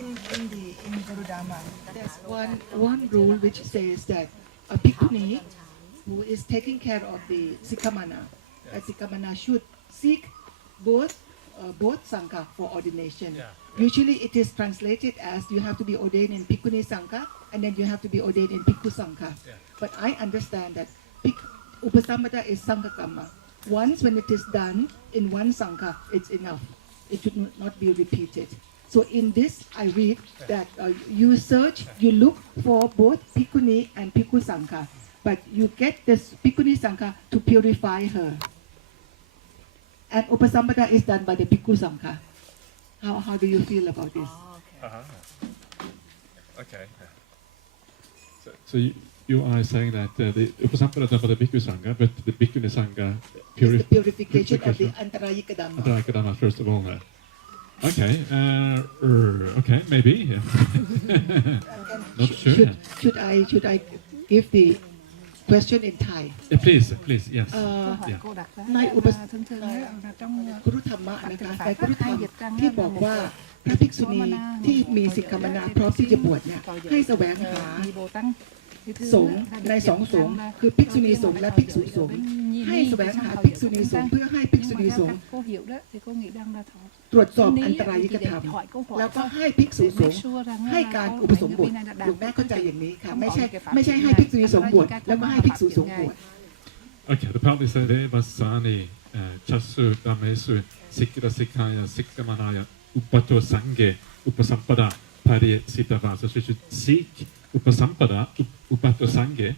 in Guru Dharma, there's one rule which says that a bhikkhuni who is taking care of the sikhamana, a sikhamana should seek both sangha for ordination. Usually it is translated as you have to be ordained in bhikkhuni sangha and then you have to be ordained in bhikkhu sangha. But I understand that upasampada is sangha karma. Once when it is done in one sangha, it's enough. It should not be repeated. So in this, I read that you look for both bhikkhuni and bhikkhu sangha, but you get this bhikkhuni sangha to purify her. And upasampada is done by the bhikkhu sangha. How do you feel about this? Okay. So you are saying that the upasampada is done by the bhikkhu sangha, but the bhikkhuni sangha It's the purification of the antarayika dhamma. Antarayika dhamma first of all. Okay. Okay, maybe. Yeah. Not sure. Should I give the question in Thai? Please, yes. ในกุรุธรรมะนะคะในกุรุธรรมที่บอกว่าพระภิกษุณีที่มีสิกขมนาพร้อมที่จะบวชเนี่ยให้แสวงหาสงฆ์ในสองสงฆ์คือภิกษุณีสงฆ์และภิกษุสงฆ์ให้แสวงหาภิกษุณีสงฆ์เพื่อให้ภิกษุณีสงฆ์ตรวจสอบอันตรายิกธรรมแล้วก็ให้ภิกษุสงฆ์ให้การอุปสมบทหลวงแม่เข้าใจอย่างนี้ค่ะไม่ใช่ให้ภิกษุณีสงฆ์บวชแล้วก็ให้ภิกษุสงฆ์บวช Okay, the Pali said, Vasani, Chasu, Dhamesu, Sikira Sikhaya, Sikhamanaya, Upato Sanghe, Upasampada, Pari Sitavasa. So we should seek Upasampada, Upato Sanghe.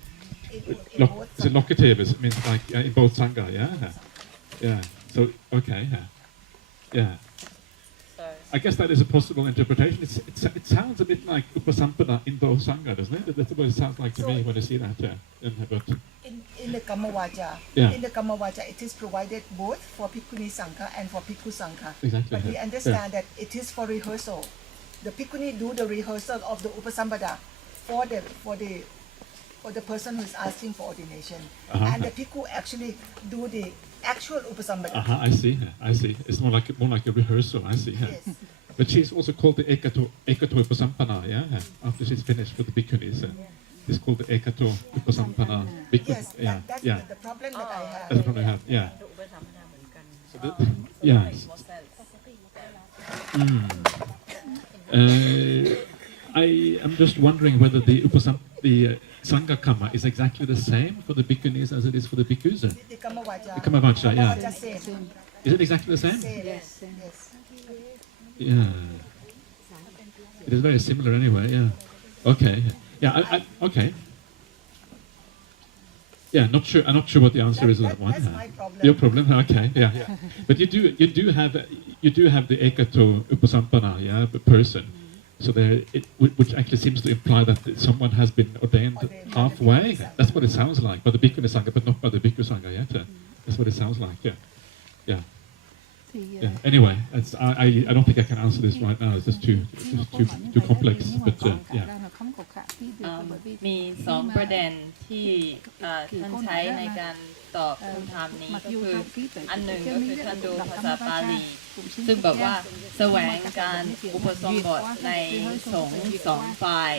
Is it locative? It means like in both Sangha, yeah? So, okay, yeah. I guess that is a possible interpretation. It sounds a bit like Upasampada in both Sangha, doesn't it? That's what it sounds like to me when I see that, in the Kammavaja, in the Kammavaja, it is provided both for Bhikkhuni Sangha and for Bhikkhu Sangha. Exactly. But we understand that it is for rehearsal. The Bhikkhuni do the rehearsal of the Upasampada for the person who is asking for ordination, and the Bhikkhu actually do the actual Upasampada. I see. It's more like a rehearsal. I see. Yes. But she's also called the Ekato Upasampada, after she's finished with the Bhikkhunis. It's called the Ekato Upasampada. Yes, that's the problem that I have. That's the problem I have, yeah. So yes. I am just wondering whether the Sangha Karma is exactly the same for the Bhikkhunis as it is for the Bhikkhus. The Kammavaja. The Kammavaja, yeah. Kammavaja same. Is it exactly the same? Yes. Yeah. It is very similar anyway, yeah. Okay. Yeah, okay. Yeah, I'm not sure what the answer is on that one. That's my problem. Your problem, okay, yeah. But you do have the Ekato Upasampada, the person. So which actually seems to imply that someone has been ordained halfway. That's what it sounds like, by the Bhikkhuni Sangha, but not by the Bhikkhu Sangha yet. That's what it sounds like, yeah. Anyway, I don't think I can answer this right now. It's just too complex. But yeah. มีสองประเด็นที่ท่านใช้ในการตอบคำถามนี้ก็คืออันหนึ่งก็คือท่านดูภาษาบาลีซึ่งบอกว่าแสวงการอุปสมบทในสงฆ์สองฝ่าย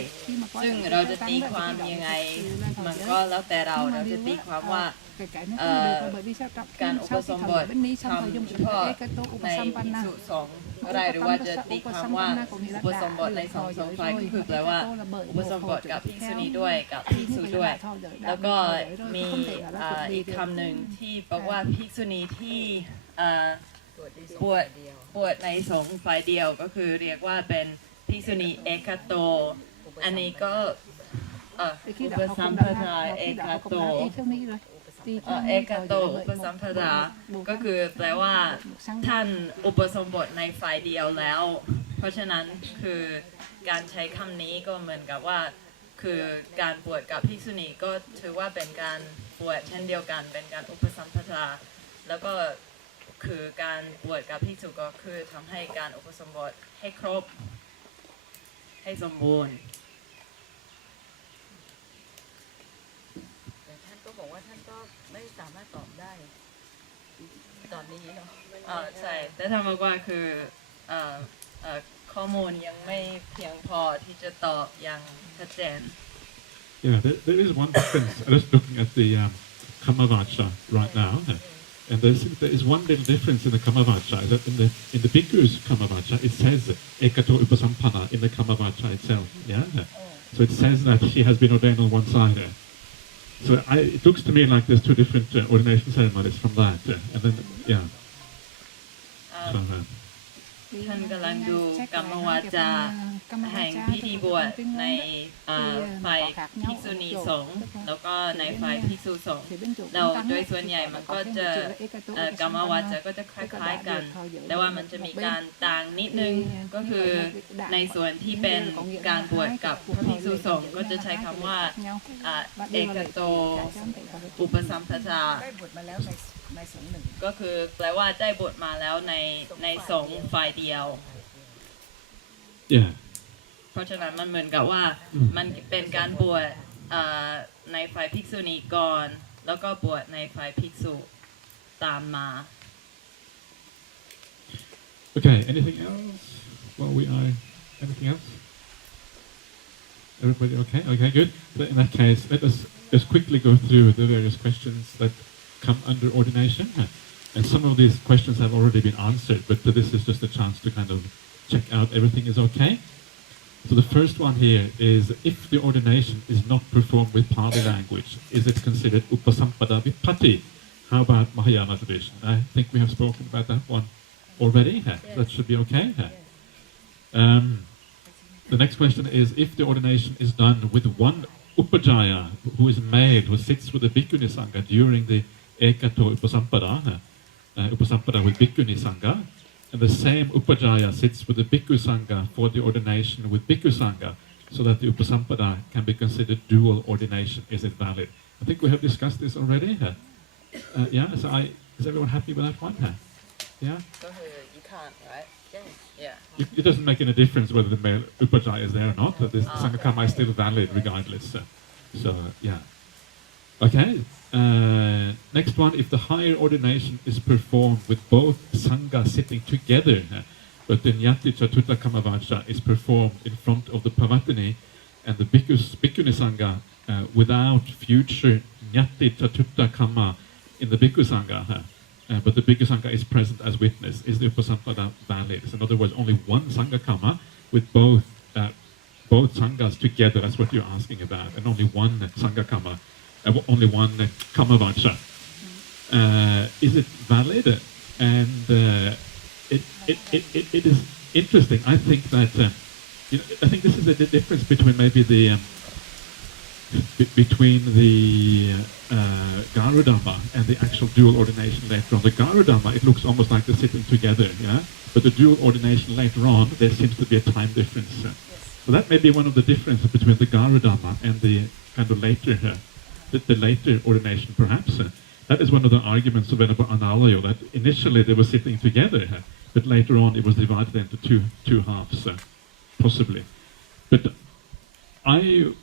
ซึ่งเราจะตีความยังไงมันก็แล้วแต่เราจะตีความว่าการอุปสมบททำเฉพาะในภิกษุสงฆ์ก็ได้หรือว่าจะตีความว่าอุปสมบทในสองฝ่ายก็คือแปลว่าอุปสมบทกับภิกษุณีด้วยกับภิกษุด้วยแล้วก็มีอีกคำหนึ่งที่บอกว่าภิกษุณีที่บวชในสงฆ์ฝ่ายเดียวก็คือเรียกว่าเป็นภิกษุณีเอกโตอันนี้ก็อุปสัมปทาเอกโตเอกโตอุปสัมปทาก็คือแปลว่าท่านอุปสมบทในฝ่ายเดียวแล้วเพราะฉะนั้นคือการใช้คำนี้ก็เหมือนกับว่าคือการบวชกับภิกษุณีก็ถือว่าเป็นการบวชเช่นเดียวกันเป็นการอุปสัมปทาแล้วก็คือการบวชกับภิกษุก็คือทำให้การอุปสมบทให้ครบให้สมบูรณ์แต่ท่านก็บอกว่าท่านก็ไม่สามารถตอบได้ตอนนี้เนาะใช่แต่ท่านบอกว่าคือข ข้อมูลยังไม่เพียงพอที่จะตอบอย่างชัดเจน Yeah, there is one difference. I'm just looking at the Kamavacha right now, and there is one little difference in the Kamavacha. Is that in the Bhikkhu's Kamavacha, it says Ekato Upasampanna in the Kamavacha itself. Yeah, so it says that she has been ordained on one side. So it looks to me like there's two different ordination ceremonies from that, and then yeah. So, ท่านกำลังดูกรรมวาจาแห่งพิธีบวชในฝ่ายภิกษุณีสงฆ์แล้วก็ในฝ่ายภิกษุสงฆ์เราโดยส่วนใหญ่มันก็จะกรรมวาจาก็จะคล้ายๆกันแต่ว่ามันจะมีการต่างนิดนึงก็คือในส่วนที่เป็นการบวชกับพระภิกษุสงฆ์ก็จะใช้คำว่าเอกโตอุปสัมปทา ได้บทมาแล้วในสงฆ์หนึ่ง ก็คือแปลว่าได้บทมาแล้วในสงฆ์ฝ่ายเดียว yeah. เพราะฉะนั้นมันเหมือนกับว่ามันเป็นการบวชในฝ่ายภิกษุณีก่อนแล้วก็บวชในฝ่ายภิกษุตามมา Okay, anything else? Anything else? Everybody okay? Okay, good. So in that case, let us just quickly go through the various questions that come under ordination. And some of these questions have already been answered, but this is just a chance to kind of check out everything is okay. So the first one here is, if the ordination is not performed with Pali language, is it considered upasampada vipatti? How about Mahayana tradition? I think we have spoken about that one already. Yes. That should be okay. Yes. The next question is, if the ordination is done with one upajaya who is male, who sits with the Bhikkhuni Sangha during the Ekato Upasampada with Bhikkhuni Sangha, and the same upajaya sits with the Bhikkhu Sangha for the ordination with Bhikkhu Sangha, so that the Upasampada can be considered dual ordination. Is it valid? I think we have discussed this already. Yeah, so is everyone happy with that one? Yeah? ก็คือ you can't right yeah It doesn't make any difference whether the male upajaya is there or not. The Sangha is still valid regardless. So yeah. Okay. Next one, if the higher ordination is performed with both Sangha sitting together, but the Nyati Chatutta Kamavacha is performed in front of the Pavatini and the Bhikkhuni Sangha without future Nyati Chatutta Kama in the Bhikkhu Sangha, but the Bhikkhu Sangha is present as witness, is the Upasampada valid? So in other words, only one Sangha Kama with both Sanghas together, that's what you're asking about, and only one Sangha Kama. Only one Kamavacha. Is it valid? And it is interesting. I think that I think this is the difference between maybe between the Garudhamma and the actual dual ordination later on. The Garudhamma, it looks almost like they're sitting together, yeah. But the dual ordination later on, there seems to be a time difference. So that may be one of the differences between the Garudhamma and the kind of later. The later ordination, perhaps. That is one of the arguments of Venerable Analayo, that initially they were sitting together, but later on it was divided into two halves, possibly. But I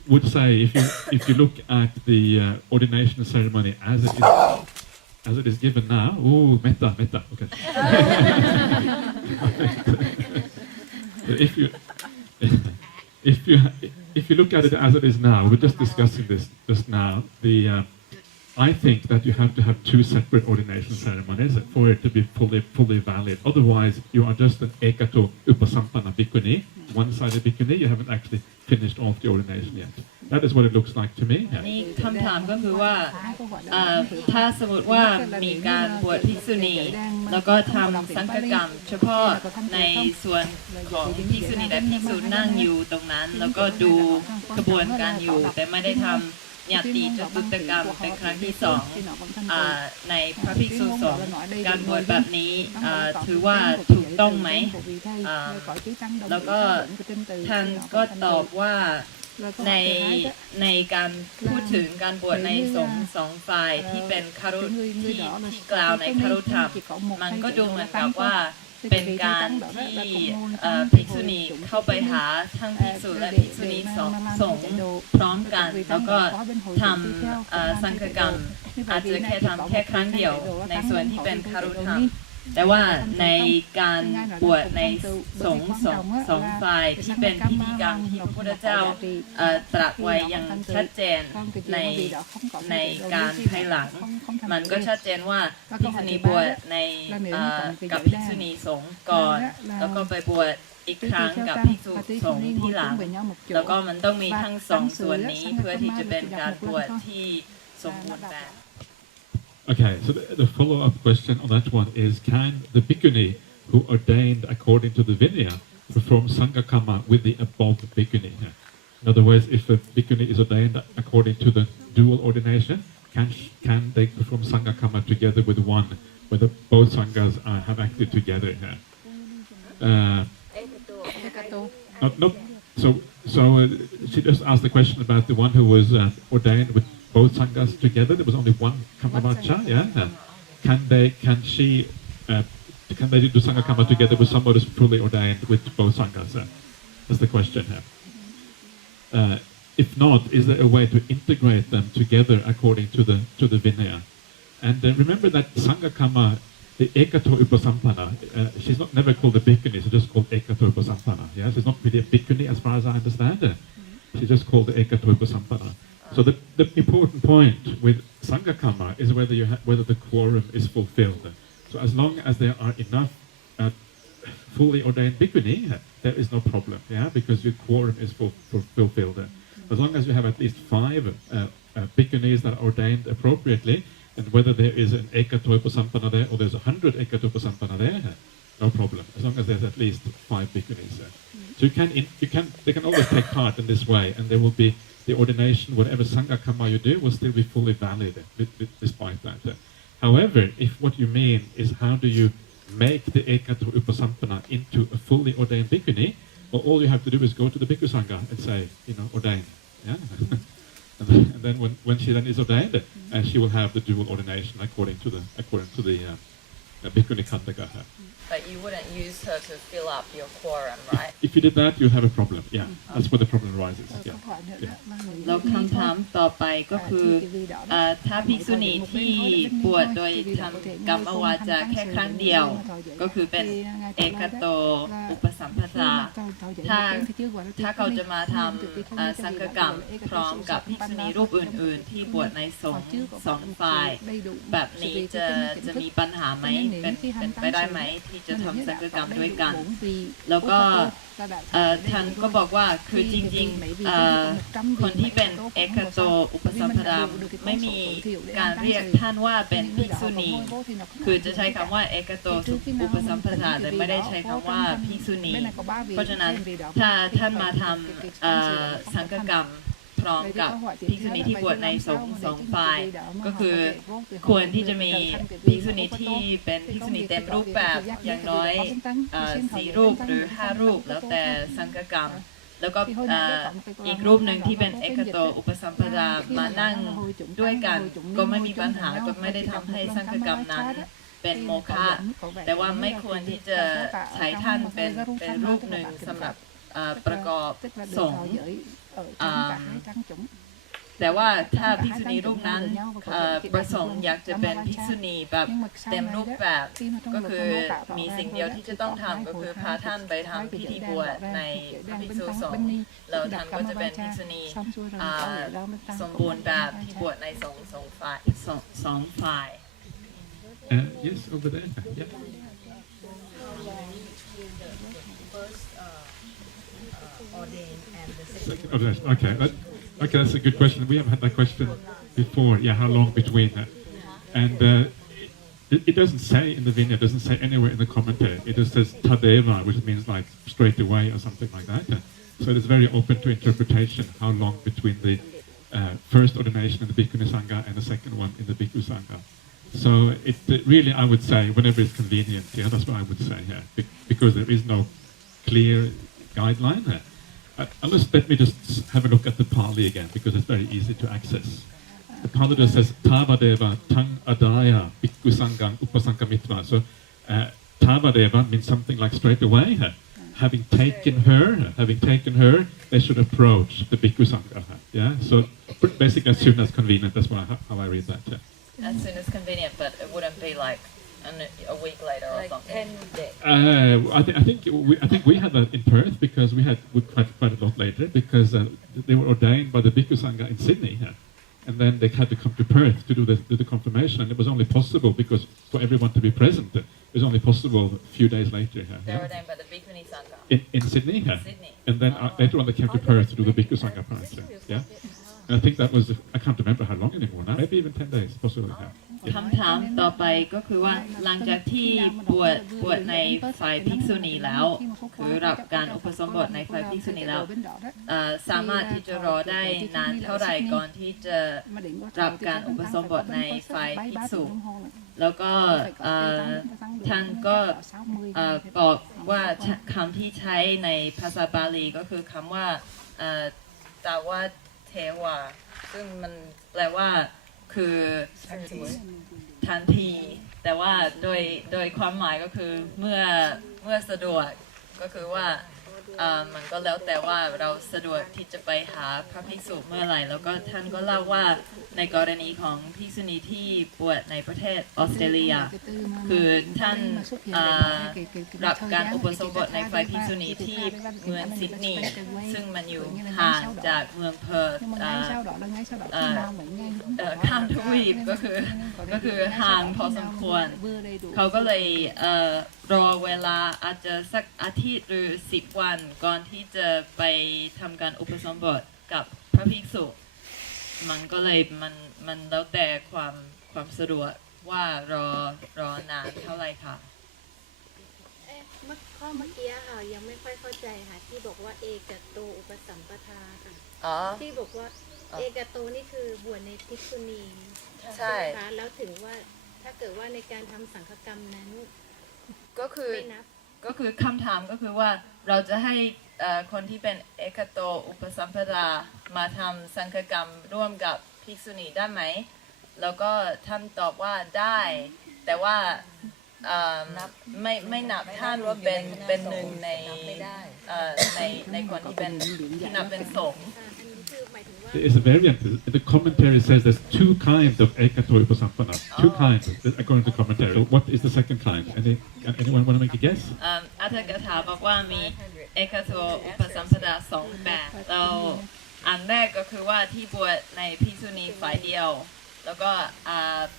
would say, if you look at the ordination ceremony as it is given now, metta, okay. If you look at it as it is now, we're just discussing this just now. I think that you have to have two separate ordination ceremonies for it to be fully valid. Otherwise, you are just an Ekato Upasampanna Bhikkhuni, one-sided Bhikkhuni. You haven't actually finished off the ordination yet. That is what it looks like to me. นี่คำถามก็คือว่าถ้าสมมติว่ามีการบวชภิกษุณีแล้วก็ทำสังฆกรรมเฉพาะในส่วนของภิกษุณีและภิกษุนั่งอยู่ตรงนั้นแล้วก็ดูกระบวนการอยู่แต่ไม่ได้ทำญาติจตุตกรรมเป็นครั้งที่สองในพระภิกษุสงฆ์การบวชแบบนี้ถือว่าถูกต้องไหมแล้วก็ท่านก็ตอบว่าในการพูดถึงการบวชในสงฆ์สองฝ่ายที่เป็นคารุที่กล่าวในคารุธรรมมันก็ดูเหมือนกับว่าเป็นการที่ภิกษุณีเข้าไปหาทั้งภิกษุและภิกษุณีสงฆ์พร้อมกันแล้วก็ทำสังฆกรรมอาจจะแค่ทำแค่ครั้งเดียวในส่วนที่เป็นคารุธรรม แต่ว่าในการบวชในสงฆ์สองฝ่ายที่เป็นพิธีกรรมที่พระพุทธเจ้าตรัสไว้อย่างชัดเจนในการภายหลังมันก็ชัดเจนว่าภิกษุณีบวชในกับภิกษุณีสงฆ์ก่อนแล้วก็ไปบวชอีกครั้งกับภิกษุสงฆ์ที่หลังแล้วก็มันต้องมีทั้งสองส่วนนี้เพื่อที่จะเป็นการบวชที่สมบูรณ์แบบ Okay, so the follow-up question on that one is, can the bhikkhuni who ordained according to the Vinaya perform Sangha Kama with the above bhikkhuni? In other words, if a bhikkhuni is ordained according to the dual ordination, can they perform Sangha Kama together with one, whether both Sanghas have acted together? No. So she just asked the question about the one who was ordained with both sanghas together. There was only one kamavacha. Yeah. Can they do sangha kama together with somebody who's fully ordained with both sanghas? That's the question here. If not, is there a way to integrate them together according to the Vinaya? And remember that sangha kama, the ekato upasampanna, she's never called a bhikkhuni, she's just called ekato upasampanna. Yeah, she's not really a bhikkhuni as far as I understand her. She's just called the ekato upasampanna. So the important point with sangha kama is whether the quorum is fulfilled. So as long as there are enough fully ordained bhikkhuni, there is no problem. Yeah, because your quorum is fulfilled. As long as you have at least 5 bhikkhunis that are ordained appropriately, and whether there is an ekato upasampanna there or there's 100 ekato upasampanna there, no problem. As long as there's at least 5 bhikkhunis there. So they can always take part in this way, and there will be the ordination, whatever sangha kama you do, will still be fully valid despite that. However, if what you mean is how do you make the ekato upasampanna into a fully ordained bhikkhuni, well, all you have to do is go to the bhikkhu sangha and say, ordain. Yeah. And then when she then is ordained, she will have the dual ordination according to the bhikkhuni khandaka. But you wouldn't use her to fill up your quorum, right? If you did that, you'll have a problem. Yeah, that's where the problem arises. Yeah. แล้วคำถามต่อไปก็คือถ้าภิกษุณีที่บวชโดยทำกรรมวาจาแค่ครั้งเดียวก็คือเป็นเอกโตอุปสัมปทาถ้าเขาจะมาทำสังฆกรรมพร้อมกับภิกษุณีรูปอื่นๆที่บวชในสงฆ์สองฝ่ายแบบนี้จะมีปัญหาไหมเป็นไปได้ไหมที่จะทำสังฆกรรมด้วยกันแล้วก็ท่านก็บอกว่าคือจริงๆคนที่เป็นเอกโตอุปสัมปทาไม่มีการเรียกท่านว่าเป็นภิกษุณีคือจะใช้คำว่าเอกโตอุปสัมปทาแต่ไม่ได้ใช้คำว่าภิกษุณีเพราะฉะนั้นถ้าท่านมาทำสังฆกรรมพร้อมกับภิกษุณีที่บวชในสองฝ่ายก็คือควรที่จะมีภิกษุณีที่เป็นภิกษุณีเต็มรูปแบบอย่างน้อย4 รูปหรือ5 รูปแล้วแต่สังฆกรรมแล้วก็อีกรูปหนึ่งที่เป็นเอกโตอุปสัมปทามานั่งด้วยกันก็ไม่มีปัญหาก็ไม่ได้ทำให้สังฆกรรมนั้นเป็นโมฆะแต่ว่าไม่ควรที่จะใช้ท่านเป็นรูปหนึ่งสำหรับประกอบสงฆ์แต่ว่าถ้าภิกษุณีรูปนั้นประสงค์อยากจะเป็นภิกษุณีแบบเต็มรูปแบบก็คือมีสิ่งเดียวที่จะต้องทำก็คือพาท่านไปทำพิธีบวชในพระภิกษุสงฆ์แล้วท่านก็จะเป็นภิกษุณีสมบูรณ์แบบที่บวชในสองฝ่าย Yes, over there. Yeah. Okay, that's a good question. We haven't had that question before. Yeah, how long between that? And it doesn't say in the Vinaya, it doesn't say anywhere in the commentary. It just says tadeva, which means like straight away or something like that. So it is very open to interpretation how long between the first ordination in the Bhikkhuni Sangha and the second one in the Bhikkhu Sangha. So it really, I would say, whenever it's convenient, yeah, that's what I would say here, because there is no clear guideline there. Let me just have a look at the Pali again, because it's very easy to access. The Pali just says, Tavadeva tang adaya bhikkhu sangham upasankamitva. So, Tavadeva means something like straight away. Having taken her, they should approach the bhikkhu sangha. Yeah, so basically as soon as convenient, that's how I read that. Yeah. As soon as convenient, but it wouldn't be like and a week later or like something. 10 days. I think we had that in Perth because we had quite a lot later because they were ordained by the Bhikkhu Sangha in Sydney, and then they had to come to Perth to do the confirmation, and it was only possible because for everyone to be present, it was only possible a few days later. They were ordained by the Bhikkhuni Sangha. In Sydney, Sydney. and then later on they came to Perth to do the Bhikkhu Sangha part. Yeah, and I think that was I can't remember how long anymore now. Maybe even 10 days, possibly. คำถามต่อไปก็คือว่าหลังจากที่บวชในฝ่ายภิกษุณีแล้วคือรับการอุปสมบทในฝ่ายภิกษุณีแล้วสามารถที่จะรอได้นานเท่าไหร่ก่อนที่จะรับการอุปสมบทในฝ่ายภิกษุแล้วก็ท่านก็บอกว่าคำที่ใช้ในภาษาบาลีก็คือคำว่าตาวะเทวาซึ่งมันแปลว่าคือทันทีแต่ว่าโดยความหมายก็คือเมื่อสะดวกก็คือว่ามันก็แล้วแต่ว่าเราสะดวกที่จะไปหาพระภิกษุเมื่อไหร่แล้วก็ท่านก็เล่าว่าในกรณีของภิกษุณีที่บวชในประเทศออสเตรเลียคือท่านรับการอุปสมบทในฝ่ายภิกษุณีที่เมืองซิดนีย์ซึ่งมันอยู่ห่างจากเมืองเพิร์ธข้ามทวีปก็คือห่างพอสมควรเขาก็เลยรอเวลาอาจจะสักอาทิตย์หรือ10 วันก่อนที่จะไปทำการอุปสมบทกับพระภิกษุมันก็เลยมันแล้วแต่ความสะดวกว่ารอนานเท่าไหร่ค่ะข้อเมื่อกี้ค่ะยังไม่ค่อยเข้าใจค่ะที่บอกว่าเอกโตอุปสัมปทาค่ะ อ๋อ ที่บอกว่าเอกโตนี่คือบวชในภิกษุณี ใช่ คะแล้วถึงว่าถ้าเกิดว่าในการทำสังฆกรรมนั้น ก็คือ ไม่นับ ก็คือคำถามก็คือว่าเราจะให้คนที่เป็นเอกโตอุปสัมปทามาทำสังฆกรรมร่วมกับภิกษุณีได้ไหมแล้วก็ท่านตอบว่าได้แต่ว่าไม่นับท่านว่าเป็นหนึ่งในคนที่นับเป็นสงฆ์ There is a variant. The commentary says there's 2 kinds of ekato upasampana. 2 kinds, according to the commentary. So what is the second kind? Anyone want to make a guess? อัตถกถาบอกว่ามีเอกโตอุปสัมปทา2 แบบแล้วอันแรกก็คือว่าที่บวชในภิกษุณีฝ่ายเดียวแล้วก็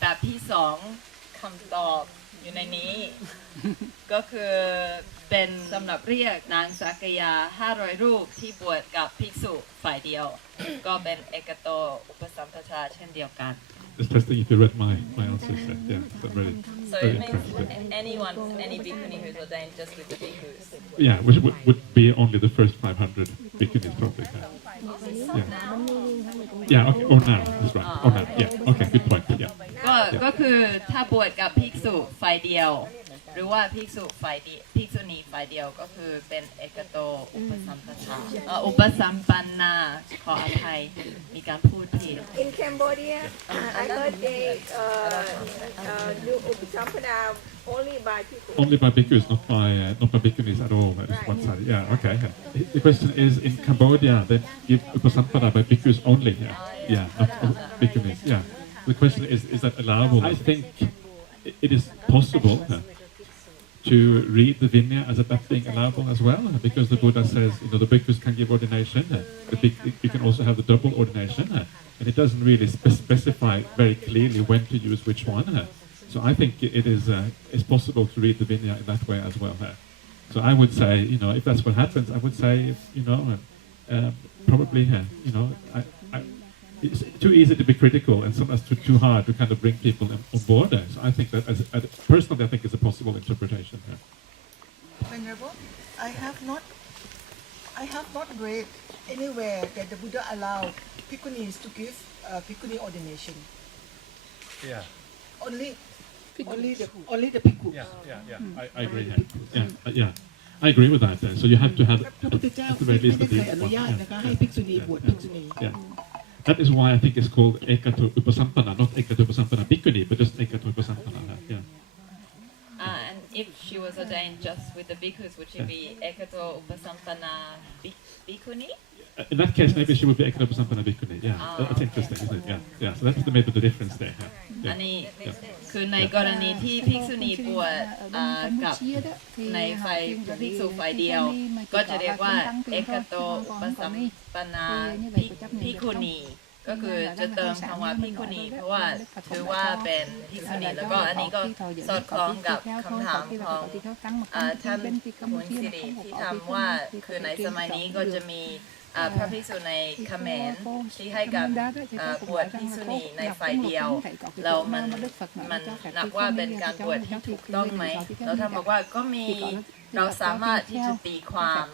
แบบที่2คำตอบอยู่ในนี้ ก็คือเป็นสำหรับเรียกนางสักยา500 รูปที่บวชกับภิกษุฝ่ายเดียวก็เป็นเอกโตอุปสัมปทาเช่นเดียวกัน Just testing if you read my answers. Yeah, so I'm ready. So it means any bhikkhuni who's ordained just with the bhikkhus. Yeah, which would be only the first 500 bhikkhunis probably. Yeah, okay, or now, that's right. Or now, yeah, okay, good point. Yeah. ก็คือถ้าบวชกับภิกษุฝ่ายเดียวหรือว่าภิกษุณีฝ่ายเดียวก็คือเป็นเอกโตอุปสัมปทาอุปสัมปันนาขออภัยมีการพูดผิด In Cambodia, I heard they do Upasampana only by people. Only by bhikkhus, not by bhikkhunis at all. That is one side. Yeah, okay. The question is, in Cambodia, they give upasampana by bhikkhus only. Yeah, not bhikkhunis. Yeah. The question is that allowable? I think it is possible to read the Vinaya as that being allowable as well, because the Buddha says, the bhikkhus can give ordination. You can also have the double ordination, and it doesn't really specify very clearly when to use which one. So I think it is it's possible to read the Vinaya in that way as well. So I would say, if that's what happens, I would say, probably, it's too easy to be critical and sometimes too hard to kind of bring people on board. So I think that, personally, I think it's a possible interpretation. Venerable, I have not read anywhere that the Buddha allowed bhikkhunis to give bhikkhuni ordination. Yeah. Only the bhikkhu. I agree. Yeah. I agree with that. So you have to have พระพุทธเจ้า at the ไม่ very least เคยอนุญาตนะคะให้ภิกษุณีบวชภิกษุณี Yeah. That is why I think it's called ekato upasampana, not ekato upasampana bhikkhuni, but just ekato upasampana. Yeah. And if she was ordained just with the bhikkhus, would she be ekato upasampana bhikkhuni? In that case, maybe she would be Ekata Upasampanna Bhikkhuni. Yeah, that's interesting, isn't it? Yeah. So that's maybe the difference there. อันนี้คือในกรณีที่ภิกษุณีบวชกับในไฟพระภิกษุฝ่ายเดียวก็จะเรียกว่าเอกโตอุปสัมปนาภิกขุณีก็คือจะเติมคำว่าภิกขุณีเพราะว่าถือว่าเป็นภิกษุณีแล้วก็อันนี้ก็สอดคล้องกับคำถามของท่านคุณสิริที่ทำว่าคือในสมัยนี้ก็จะมีพระภิกษุในเขมรที่ให้การบวชภิกษุณีในฝ่ายเดียวแล้วมันนับว่าเป็นการบวชที่ถูกต้องไหมแล้วท่านบอกว่าก็มีเราสามารถที่จะตีความ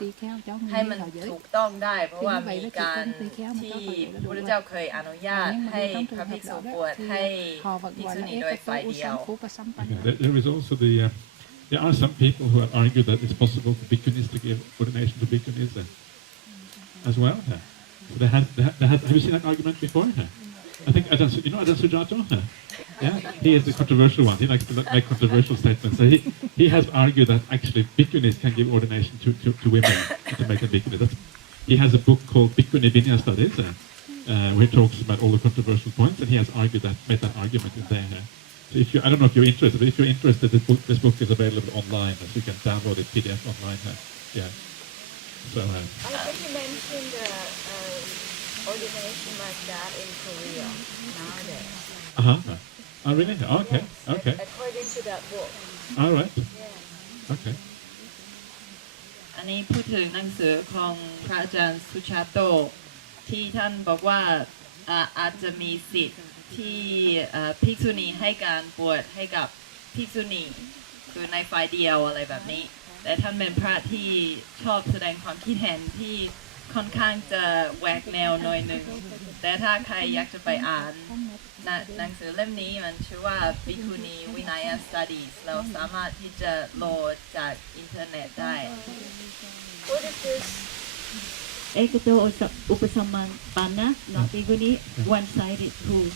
ให้มันถูกต้องได้เพราะว่ามีการที่พระพุทธเจ้าเคยอนุญาตให้พระภิกษุบวชให้ภิกษุณีโดยฝ่ายเดียว There is also there are some people who have argued that it's possible for bhikkhunis to give ordination to bhikkhunis as well. So have you seen that argument before? I think Ajahn Sujato? Yeah, he is the controversial one. He likes to make controversial statements. So he has argued that actually bhikkhunis can give ordination to women to make them bhikkhunis. He has a book called Bhikkhuni Vinaya Studies, where he talks about all the controversial points, and he has made that argument in there. So I don't know if you're interested, but if you're interested, this book is available online, so you can download it PDF online. Yeah. So. I think you mentioned ordination like that in Korea nowadays. Oh, really? Okay. According to that book. All right. Yeah. Okay. อันนี้พูดถึงหนังสือของพระอาจารย์สุชาโตที่ท่านบอกว่าอาจจะมีสิทธิ์ที่ภิกษุณีให้การบวชให้กับภิกษุณีคือในฝ่ายเดียวอะไรแบบนี้แต่ท่านเป็นพระที่ชอบแสดงความคิดเห็นที่ค่อนข้างจะแหวกแนวหน่อยหนึ่งแต่ถ้าใครอยากจะไปอ่านหนังสือเล่มนี้มันชื่อว่า Bhikkhuni Vinaya Studies เราสามารถที่จะโหลดจากอินเทอร์เน็ตได้ What is this? Ekato Upasampanna, not Bhikkhuni, one-sided rule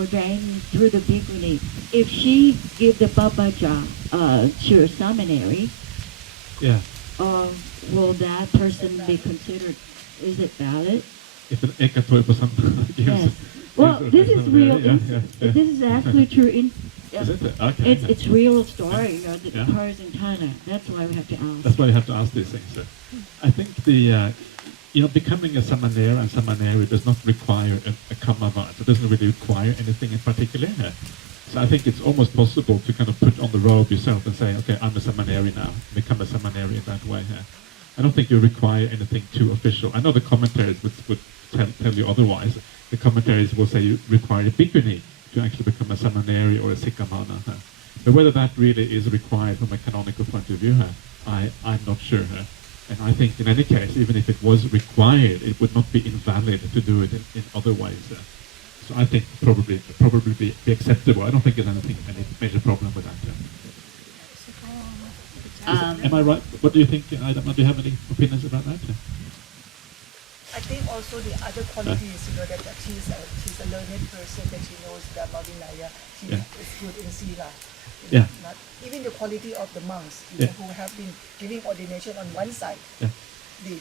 ordained through the Bhikkhuni. If she give the babaja to a seminary, will that person be considered? Is it valid? If an Ekato Upasampanna gives. Yes. Well, this is real. This is actually true. Is it? Okay. It's real story. The occurs in China. That's why we have to ask. That's why you have to ask these things. I think becoming a samanera and samaneri does not require a kammavat. It doesn't really require anything in particular. So I think it's almost possible to kind of put on the robe yourself and say, okay, I'm a samaneri now. Become a samaneri in that way. I don't think you require anything too official. I know the commentaries would tell you otherwise. The commentaries will say you require a bhikkhuni to actually become a samaneri or a sikkamana. But whether that really is required from a canonical point of view, I'm not sure. And I think in any case, even if it was required, it would not be invalid to do it in other ways. So I think probably be acceptable. I don't think there's any major problem with that. Am I right? What do you think, Ida? Do you have any opinions about that? I think also the other qualities, that she's a learned person, that she knows Dhamma Vinaya, she is good in Sila. Even the quality of the monks who have been giving ordination on one side, the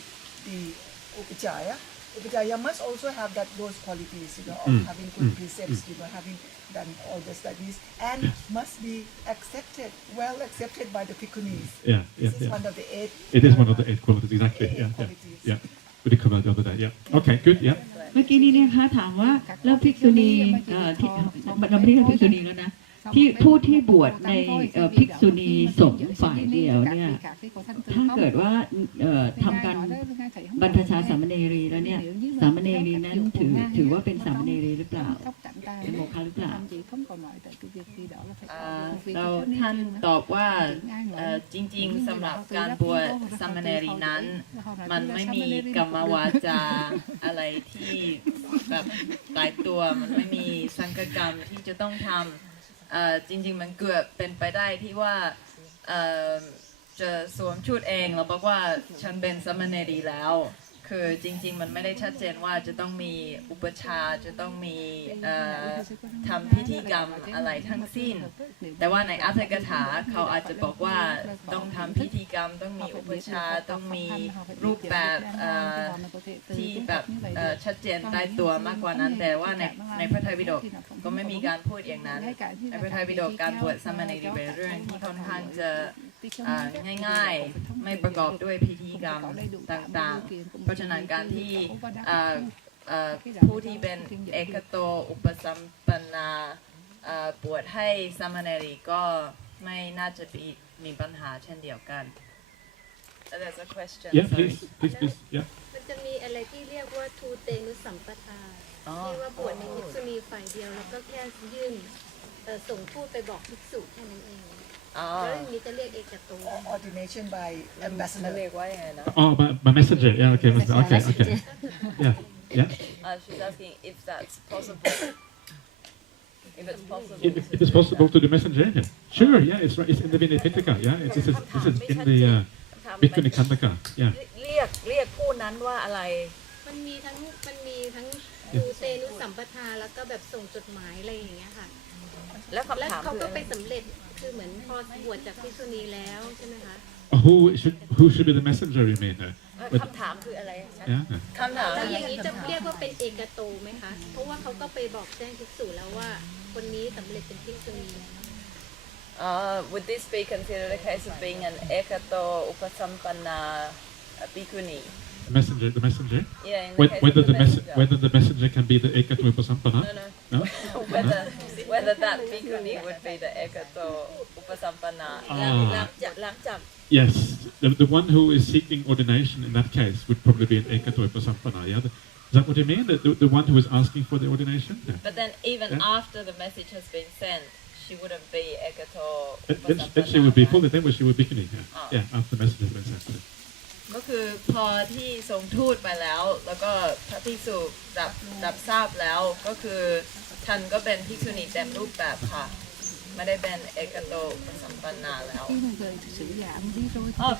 Upajjhaya must also have those qualities, of having good precepts, having done all the studies, and must be well accepted by the Bhikkhunis. This is one of the 8. It is one of the 8 qualities, exactly. Yeah. We did cover that the other day. Yeah. Okay. Good. Yeah. เมื่อกี้นี้เนี่ยค่ะถามว่าแล้วภิกษุณีที่เราไม่ได้เรียกภิกษุณีแล้วนะที่ผู้ที่บวชในภิกษุณีสงฆ์ฝ่ายเดียวเนี่ยถ้าเกิดว่าทำการบรรพชาสามเณรีแล้วเนี่ยสามเณรีนั้นถือว่าเป็นสามเณรีหรือเปล่าเป็นโมฆะหรือเปล่าเราท่านตอบว่าจริงๆสำหรับการบวชสามเณรีนั้นมันไม่มีกรรมวาจาอะไรที่แบบตายตัวมันไม่มีสังฆกรรมที่จะต้องทำจริงๆมันเกือบเป็นไปได้ที่ว่าจะสวมชุดเองแล้วบอกว่าฉันเป็นสามเณรีแล้ว คือจริงๆมันไม่ได้ชัดเจนว่าจะต้องมีอุปชาจะต้องมีทำพิธีกรรมอะไรทั้งสิ้นแต่ว่าในอัตถกถาเขาอาจจะบอกว่าต้องทำพิธีกรรมต้องมีอุปชาต้องมีรูปแบบที่แบบชัดเจนตายตัวมากกว่านั้นแต่ว่าในพระไตรปิฎกก็ไม่มีการพูดอย่างนั้นในพระไตรปิฎกการบวชสามเณรเป็นเรื่องที่ค่อนข้างจะง่ายๆไม่ประกอบด้วยพิธีกรรมต่างๆเพราะฉะนั้นการที่ผู้ที่เป็นเอกโตอุปสัมปันนาบวชให้สามเณรก็ไม่น่าจะมีปัญหาเช่นเดียวกัน There's a question. Yeah, please, yeah. มันจะมีอะไรที่เรียกว่าทูเตนุสัมปทาที่ว่าบวชในภิกษุณีฝ่ายเดียวแล้วก็แค่ยื่นส่งทูตไปบอกภิกษุแค่นั้นเองแล้วอย่างนี้จะเรียกเอกโต ordination by ambassador เรียกว่ายังไงนะ Oh, by messenger. Yeah, okay, okay. Yeah, yeah. She's asking if that's possible. If it's possible. If it's possible to do messenger, yeah. Sure, yeah, it's right. It's in the Vinaya Pitaka. Yeah, this is in the Bhikkhuni Khandaka. Yeah. เรียกผู้นั้นว่าอะไรมันมีทั้งทูเตนุสัมปทาแล้วก็แบบส่งจดหมายอะไรอย่างเงี้ยค่ะแล้วคำถาม เขาก็ไปสำเร็จคือเหมือนพอบวชจากภิกษุณีแล้วใช่ไหมคะ Who should be the messenger? You mean? คำถามคืออะไร Yeah. คำถาม แล้วอย่างนี้จะเรียกว่าเป็นเอกโตไหมคะเพราะว่าเขาก็ไปบอกแจ้งภิกษุแล้วว่าคนนี้สำเร็จเป็นภิกษุณีWould this be considered a case of being an ekato upasampanna bhikkhuni? The messenger. Yeah. Whether the messenger can be the ekato upasampanna? No. Whether that bhikkhuni would be the ekato upasampanna. หลังจาก Yes, the one who is seeking ordination in that case would probably be an ekato upasampanna. Yeah. Is that what you mean? The one who is asking for the ordination? Yeah. But then even after the message has been sent, she wouldn't be ekato upasampanna. Then she would be fully. Then she would be bhikkhuni. Yeah, after the message has been sent. ก็คือพอที่ส่งทูตไปแล้วแล้วก็พระภิกษุรับทราบแล้วก็คือท่านก็เป็นภิกษุณีเต็มรูปแบบค่ะไม่ได้เป็นเอกโตอุปสัมปันนาแล้ว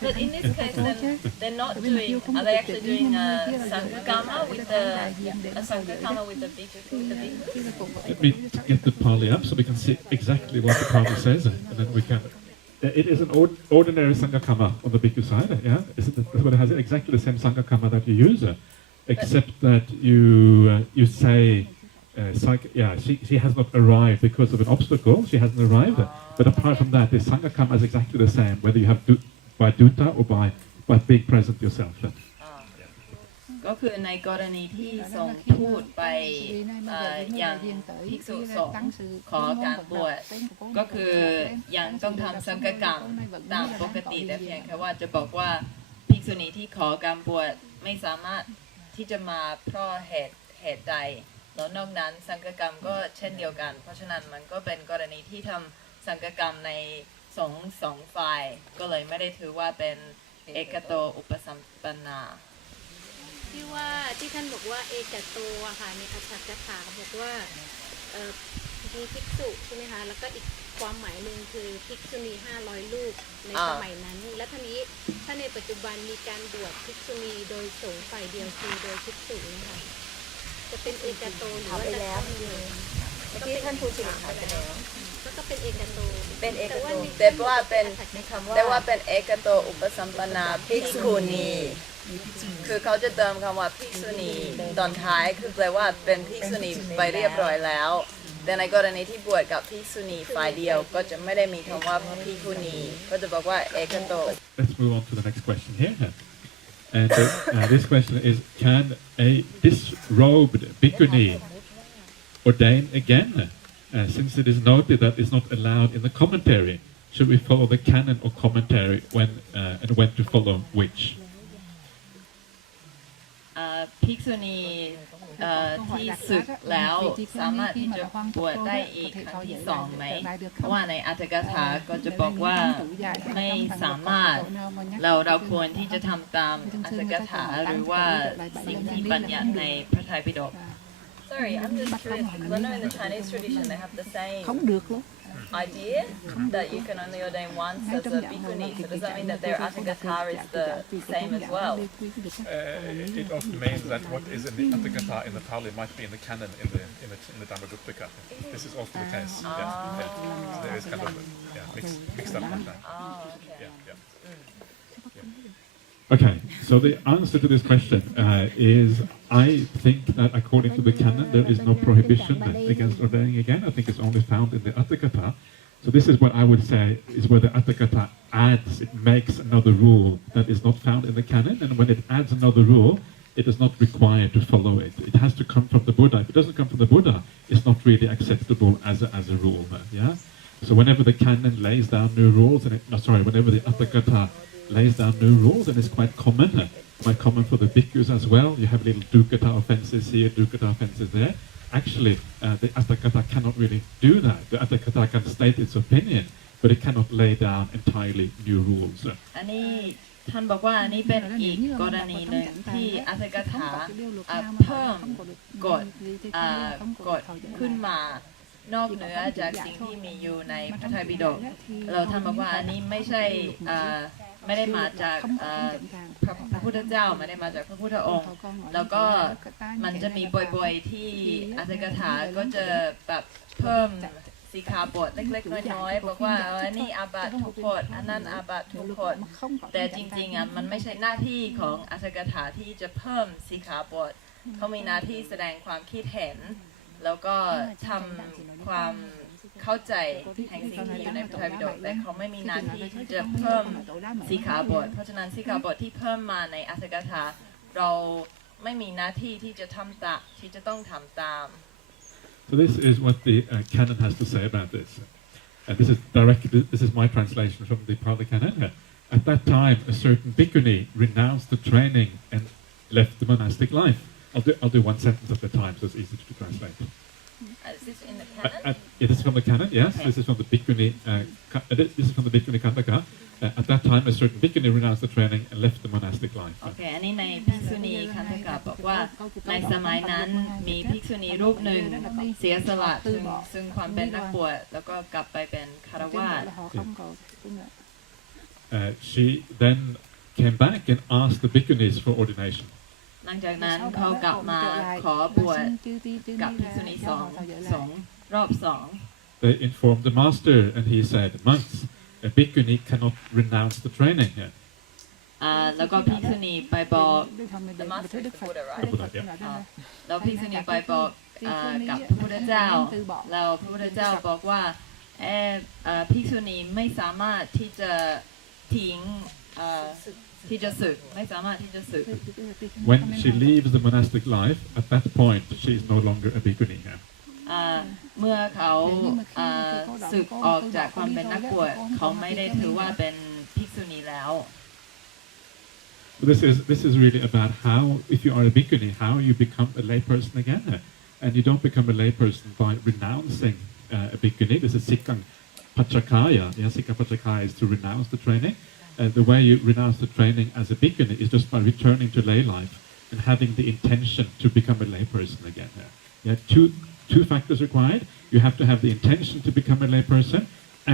But in this case, then they're not doing. Are they actually doing a sanghakama with the bhikkhu? Let me get the Pali up so we can see exactly what the Pali says, and then we can. It is an ordinary sanghakama on the bhikkhu side, yeah. That's what it has exactly the same sanghakama that you use, except that you say, she has not arrived because of an obstacle. She hasn't arrived, but apart from that, the sanghakama is exactly the same, whether you have by dutta or by being present yourself. ก็คือในกรณีที่ส่งทูตไปยังภิกษุสงฆ์ขอการบวชก็คือยังต้องทำสังฆกรรมตามปกติแต่เพียงแค่ว่าจะบอกว่าภิกษุณีที่ขอการบวชไม่สามารถที่จะมาเพราะเหตุใดแล้วนอกนั้นสังฆกรรมก็เช่นเดียวกันเพราะฉะนั้นมันก็เป็นกรณีที่ทำสังฆกรรมในสองฝ่ายก็เลยไม่ได้ถือว่าเป็นเอกโตอุปสัมปันนาที่ว่าที่ท่านบอกว่าเอกโตอะค่ะในอัตถกถาบอกว่ามีภิกษุใช่ไหมคะแล้วก็อีกความหมายหนึ่งคือภิกษุณี500รูปในสมัยนั้นและทีนี้ถ้าในปัจจุบันมีการบวชภิกษุณีโดยสงฆ์ฝ่ายเดียวคือโดยภิกษุนะคะจะเป็นเอกโตหรือว่าจะต้องอยู่ที่ท่านพูดถึงไปแล้วก็เป็นเอกโตเป็นเอกโตแต่ว่าเป็นเอกโตอุปสัมปนาภิกษุณีคือเขาจะเติมคำว่าภิกษุณีตอนท้ายคือแปลว่าเป็นภิกษุณีไปเรียบร้อยแล้วแต่ในกรณีที่บวชกับภิกษุณีฝ่ายเดียวก็จะไม่ได้มีคำว่าภิกขุณีก็จะบอกว่าเอกโต Let's move on to the next question here. And this question is, can a disrobed bhikkhuni ordain again? Since it is noted that it's not allowed in the commentary, should we follow the canon or commentary and when to follow which? ภิกษุณีที่ศึกแล้วสามารถที่จะบวชได้อีกครั้งที่2ไหมเพราะว่าในอัตถกถาก็จะบอกว่าไม่สามารถเราควรที่จะทำตามอัตถกถาหรือว่าสิ่งที่บัญญัติในพระไตรปิฎก Sorry, I'm just curious because I know in the Chinese tradition they have the same idea that you can only ordain once as a bhikkhuni. So does that mean that their Atthakatha is the same as well? It often means that what is in the Atthakatha in the Pali might be in the canon in the Dhammaguptaka. This is often the case. Yeah. So there is kind of mixed up like that. Okay, so the answer to this question is I think that according to the canon there is no prohibition against ordaining again. I think it's only found in the Atthakatha. So this is what I would say is where the Atthakatha adds, it makes another rule that is not found in the canon, and when it adds another rule, it is not required to follow it. It has to come from the Buddha. If it doesn't come from the Buddha, it's not really acceptable as a rule. Yeah. So whenever the canon lays down new rules, and whenever the Atthakatha lays down new rules, and it's quite common for the bhikkhus as well. You have little dukkata offenses here, dukkata offenses there. Actually, the Atthakatha cannot really do that. The Atthakatha can state its opinion, but it cannot lay down entirely new rules. อันนี้ท่านบอกว่าอันนี้เป็นอีกกรณีหนึ่งที่อัตถกถาเพิ่มกฎขึ้นมานอกเหนือจากสิ่งที่มีอยู่ในพระไตรปิฎกเราท่านบอกว่าอันนี้ไม่ใช่ไม่ได้มาจากพระพุทธเจ้าไม่ได้มาจากพระพุทธองค์แล้วก็มันจะมีบ่อยๆที่อัตถกถาก็จะแบบเพิ่มสิกขาบทเล็กๆน้อยๆบอกว่าอันนี้อาบัติทุกกฎอันนั้นอาบัติทุกกฎแต่จริงๆมันไม่ใช่หน้าที่ของอัตถกถาที่จะเพิ่มสิกขาบทเขามีหน้าที่แสดงความคิดเห็นแล้วก็ทำความเข้าใจแห่งสิ่งที่อยู่ในพระไตรปิฎกแต่เขาไม่มีหน้าที่ที่จะเพิ่มสิกขาบทเพราะฉะนั้นสิกขาบทที่เพิ่มมาในอัตถกถาเราไม่มีหน้าที่ที่จะต้องทำตาม So this is what the canon has to say about this. This is my translation from the Pali canon. At that time, a certain bhikkhuni renounced the training and left the monastic life. I'll do one sentence at a time, so it's easy to translate. Is this in the canon? It is from the canon, yes. Okay. This is from the Bhikkhuni. This is from the Bhikkhuni Khandaka. At that time, a certain bhikkhuni renounced the training and left the monastic life. โอเคอันนี้ในภิกษุณีคันธกะบอกว่าในสมัยนั้นมีภิกษุณีรูปหนึ่งเสียสละซึ่งความเป็นนักบวชแล้วก็กลับไปเป็นคฤหัสถ์ She then came back and asked the bhikkhunis for ordination. หลังจากนั้นเขากลับมาขอบวชกับภิกษุณีรอบสอง They informed the master and he said, monks, a bhikkhuni cannot renounce the training here. แล้วก็ภิกษุณีไปบอก The master is the Buddha, right? Yeah. แล้วภิกษุณีไปบอกกับพระพุทธเจ้าแล้วพระพุทธเจ้าบอกว่าภิกษุณีไม่สามารถที่จะทิ้งที่จะสึกไม่สามารถที่จะสึก When she leaves the monastic life, at that point she is no longer a bhikkhuni here. เมื่อเขาสึกออกจากความเป็นนักบวชเขาไม่ได้ถือว่าเป็นภิกษุณีแล้ว This is really about how, if you are a bhikkhuni, how you become a layperson again. And you don't become a layperson by renouncing a bhikkhuni. This is sikkang pachakaya. Yeah, sikkang pachakaya is to renounce the training. The way you renounce the training as a bhikkhuni is just by returning to lay life and having the intention to become a layperson again. You have two factors required. You have to have the intention to become a layperson,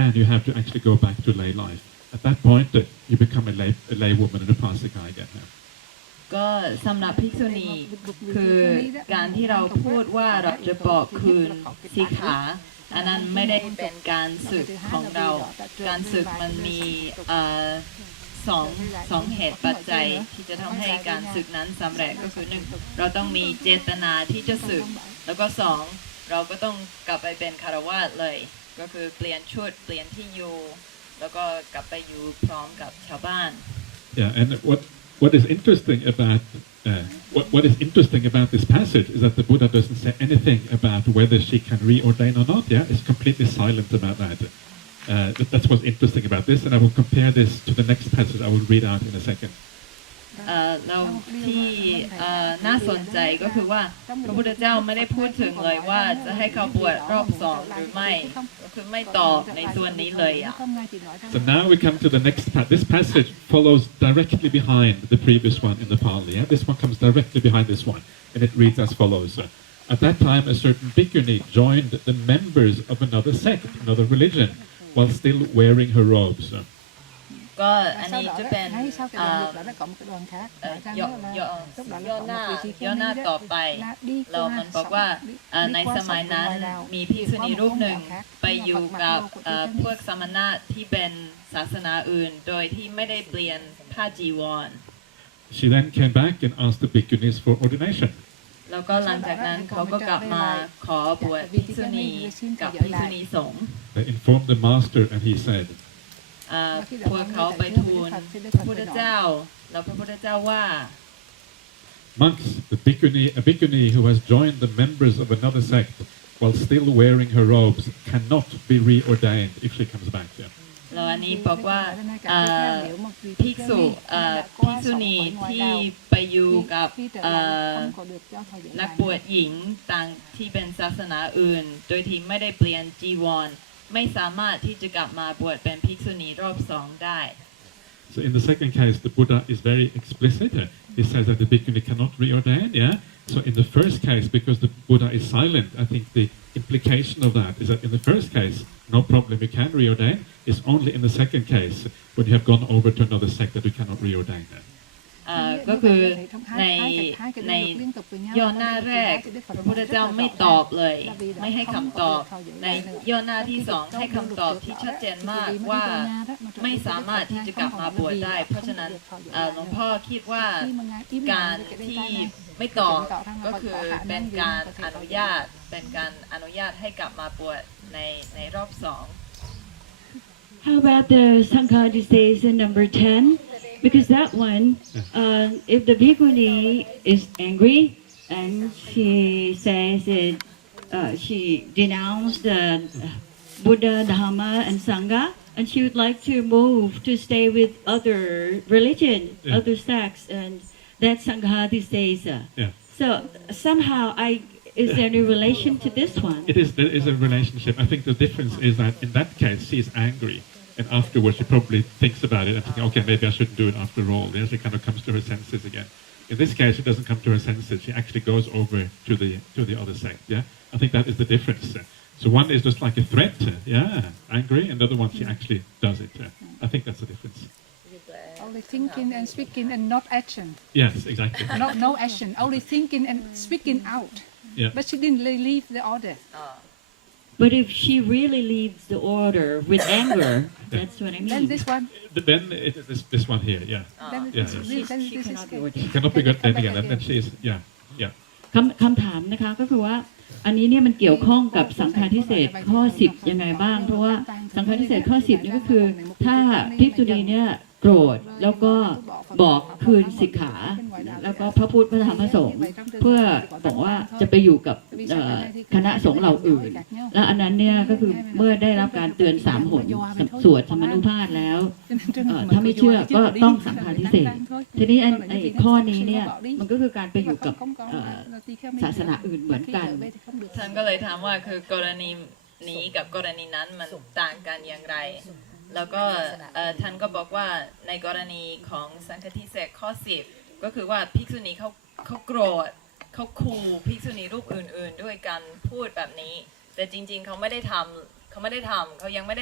and you have to actually go back to lay life. At that point, you become a lay woman and a upasika again. ก็สำหรับภิกษุณีคือการที่เราพูดว่าเราจะบอกคืนสิกขาอันนั้นไม่ได้เป็นการสึกของเราการสึกมันมีสองเหตุปัจจัยที่จะทำให้การสึกนั้นสำเร็จก็คือหนึ่งเราต้องมีเจตนาที่จะสึกแล้วก็สองเราก็ต้องกลับไปเป็นคฤหัสถ์เลยก็คือเปลี่ยนชุดเปลี่ยนที่อยู่แล้วก็กลับไปอยู่พร้อมกับชาวบ้าน Yeah, and what is interesting about what is interesting about this passage is that the Buddha doesn't say anything about whether she can reordain or not. Yeah, it's completely silent about that. That's what's interesting about this, and I will compare this to the next passage I will read out in a second. แล้วที่น่าสนใจก็คือว่าพระพุทธเจ้าไม่ได้พูดถึงเลยว่าจะให้เขาบวชรอบสองหรือไม่ก็คือไม่ตอบในส่วนนี้เลยอ่ะ So now we come to the next part. This passage follows directly behind the previous one in the Pali. Yeah? This one comes directly behind this one, and it reads as follows. At that time, a certain bhikkhuni joined the members of another sect, another religion, while still wearing her robes. ก็อันนี้จะเป็น thấy sau cái lần lượt là nó có một cái đoàn khác nói rằng đó là lúc đó ย่อ là หน้า có một vị trí ย่อ kia หน้า đi ต่อ đó ไป là đi เรา qua มันบอกว่า sống, ใน đi qua สมัย sống นั้น ngoài đào มีภิกษุณี đi qua รูป một หนึ่ง tôn giáo khác ไปอยู่กับ nhưng mà Phật mặc พวกสมณะที่เป็นศาสนาอื่น โดยที่ไม่ได้เปลี่ยนผ้าจีวร She then came back and asked the bhikkhunis for ordination. แล้วก็หลังจากนั้นเขาก็กลับมาขอบวชภิกษุณีกับภิกษุณีสงฆ์ They informed the master, and he said, พวกเขาไปทูลพระพุทธเจ้าแล้วพระพุทธเจ้าว่า Monks, a bhikkhuni who has joined the members of another sect while still wearing her robes cannot be reordained if she comes back. Yeah. แล้วอันนี้บอกว่าภิกษุภิกษุณีที่ไปอยู่กับนักบวชหญิงต่างที่เป็นศาสนาอื่น โดยที่ไม่ได้เปลี่ยนจีวรไม่สามารถที่จะกลับมาบวชเป็นภิกษุณีรอบสองได้ So in the second case, the Buddha is very explicit. He says that the bhikkhuni cannot reordain. Yeah. So in the first case, because the Buddha is silent, I think the implication of that is that in the first case, no problem, you can reordain. It's only in the second case when you have gone over to another sect that you cannot reordain. ก็คือในย่อหน้าแรกพระพุทธเจ้าไม่ตอบเลยไม่ให้คำตอบในย่อหน้าที่สองให้คำตอบที่ชัดเจนมากว่าไม่สามารถที่จะกลับมาบวชได้เพราะฉะนั้นหลวงพ่อคิดว่าการที่ไม่ตอบก็คือเป็นการอนุญาตให้กลับมาบวชในรอบสอง How about the Sanghadisesa number 10? Because that one, if the bhikkhuni is angry and she says that she denounced the Buddha, Dhamma, and Sangha, and she would like to move to stay with other religion, other sects, and that's Sanghadisesa. Yeah. So somehow is there any relation to this one? There is a relationship. I think the difference is that in that case, she is angry. And afterwards, she probably thinks about it and thinking, okay, maybe I shouldn't do it after all. Then she kind of comes to her senses again. In this case, she doesn't come to her senses. She actually goes over to the other sect. Yeah, I think that is the difference. So one is just like a threat, angry, and the other one she actually does it. I think that's the difference. Only thinking and speaking and not action. Yes, exactly. No action. Only thinking and speaking out. Yeah. But she didn't leave the order. But if she really leaves the order with anger, that's what I mean. Then this one. Then it is this one here. Yeah. Then Yeah, this, yes. then She this cannot be is ordained. She cannot be good then again. And then she is yeah. คำถามนะคะก็คือว่าอันนี้เนี่ยมันเกี่ยวข้องกับสังฆาทิเศษข้อ 10 ยังไงบ้างเพราะว่าสังฆาทิเศษข้อ 10 นี่ก็คือถ้าภิกษุณีเนี่ยโกรธแล้วก็บอกคืนสิกขาแล้วก็พระพุทธพระธรรมพระสงฆ์เพื่อบอกว่าจะไปอยู่กับคณะสงฆ์เหล่าอื่นและอันนั้นเนี่ยก็คือเมื่อได้รับการเตือน3 หนสวดสมนุภาพแล้วถ้าไม่เชื่อก็ต้องสังฆาทิเศษทีนี้ไอ้ข้อนี้เนี่ยมันก็คือการไปอยู่กับศาสนาอื่นเหมือนกัน ท่านก็เลยถามว่าคือกรณีนี้กับกรณีนั้นมันต่างกันอย่างไรแล้วก็ท่านก็บอกว่าในกรณีของสังฆทิเศษข้อ 10ก็คือว่าภิกษุณีเขาโกรธเขาขู่ภิกษุณีรูปอื่นๆด้วยการพูดแบบนี้แต่จริงๆเขายังไม่ได้ทำเขายังไม่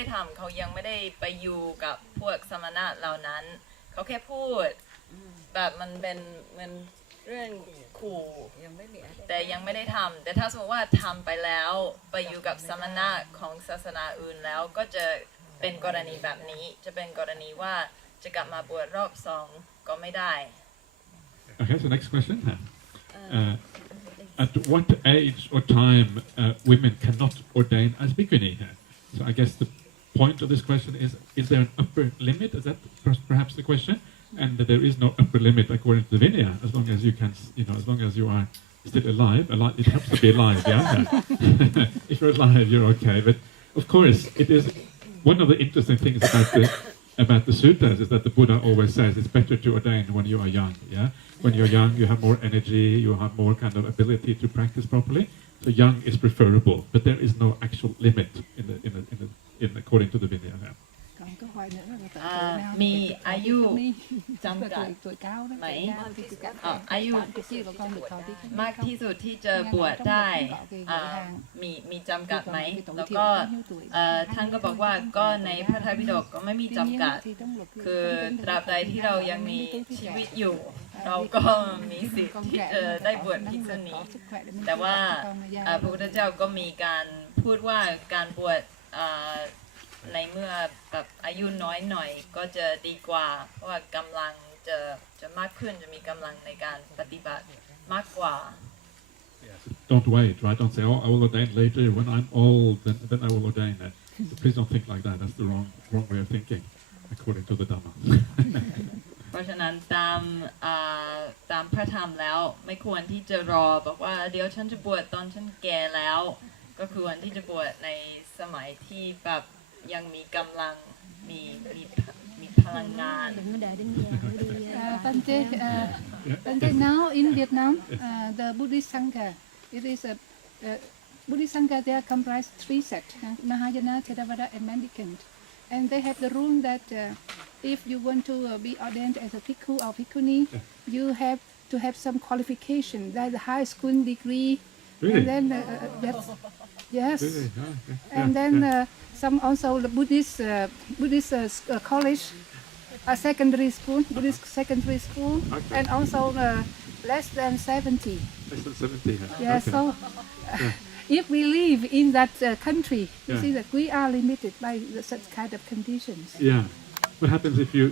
ได้ไปอยู่กับพวกสมณะเหล่านั้นเขาแค่พูดแบบมันเป็นเรื่องขู่แต่ยังไม่ได้ทำแต่ถ้าสมมติว่าทำไปแล้วไปอยู่กับสมณะของศาสนาอื่นแล้วก็จะเป็นกรณีแบบนี้จะเป็นกรณีว่าจะกลับมาบวชรอบ2ก็ไม่ได้ Okay, so next question. At what age or time women cannot ordain as bhikkhuni? So I guess the point of this question is there an upper limit? Is that perhaps the question? And that there is no upper limit according to the Vinaya, as long as you can, as long as you are still alive. It helps to be alive, yeah? If you're alive, you're okay. But of course, it is one of the interesting things about the suttas is that the Buddha always says it's better to ordain when you are young, yeah? When you're young, you have more energy, you have more kind of ability to practice properly. So young is preferable, but there is no actual limit in according to the Vinaya. vài nữa là tự มีอายุจำ tuổi กัด tuổi cao đó ไหม thì cứ cắt อายุ cái chia của con được thôi thì มากที่สุดที่จะบวชได้มีจำกัดไหมแล้วก็ท่านก็บอกว่าก็ในพระไตรปิฎกก็ไม่มีจำกัดคือตราบใดที่เรายังมีชีวิตอยู่ เราก็มีสิทธิ์ที่จะได้บวชภิกษุณีแต่ว่าพระพุทธเจ้าก็มีการพูดว่าการบวชในเมื่อแบบอายุน้อยหน่อยก็จะดีกว่าเพราะว่ากำลังจะมากขึ้นจะมีกำลังในการปฏิบัติมากกว่า Don't wait, right? Don't say, oh, I will ordain later. When I'm old, then I will ordain. Please don't think like that. That's the wrong way of thinking, according to the Dhamma. เพราะฉะนั้นตามพระธรรมแล้วไม่ควรที่จะรอบอกว่าเดี๋ยวฉันจะบวชตอนฉันแก่แล้ว ก็ควรที่จะบวชในสมัยที่แบบยังมีกำลังมีพลังงาน Bante, now in Vietnam, the Buddhist Sangha, it is a Buddhist Sangha. They are comprised 3 sects: Mahayana, Theravada, and Mendicant. And they have the rule that if you want to be ordained as a bhikkhu or bhikkhuni, you have to have some qualification, like the high school degree. Really? And then yes. Really? Oh, okay. And then some also the Buddhist college, secondary school, Buddhist secondary school, Okay. and also less than 70. Less than 70. Yeah, Okay. so if we live in that country, you Yeah. see that we are limited by such kind of conditions. Yeah. What happens if you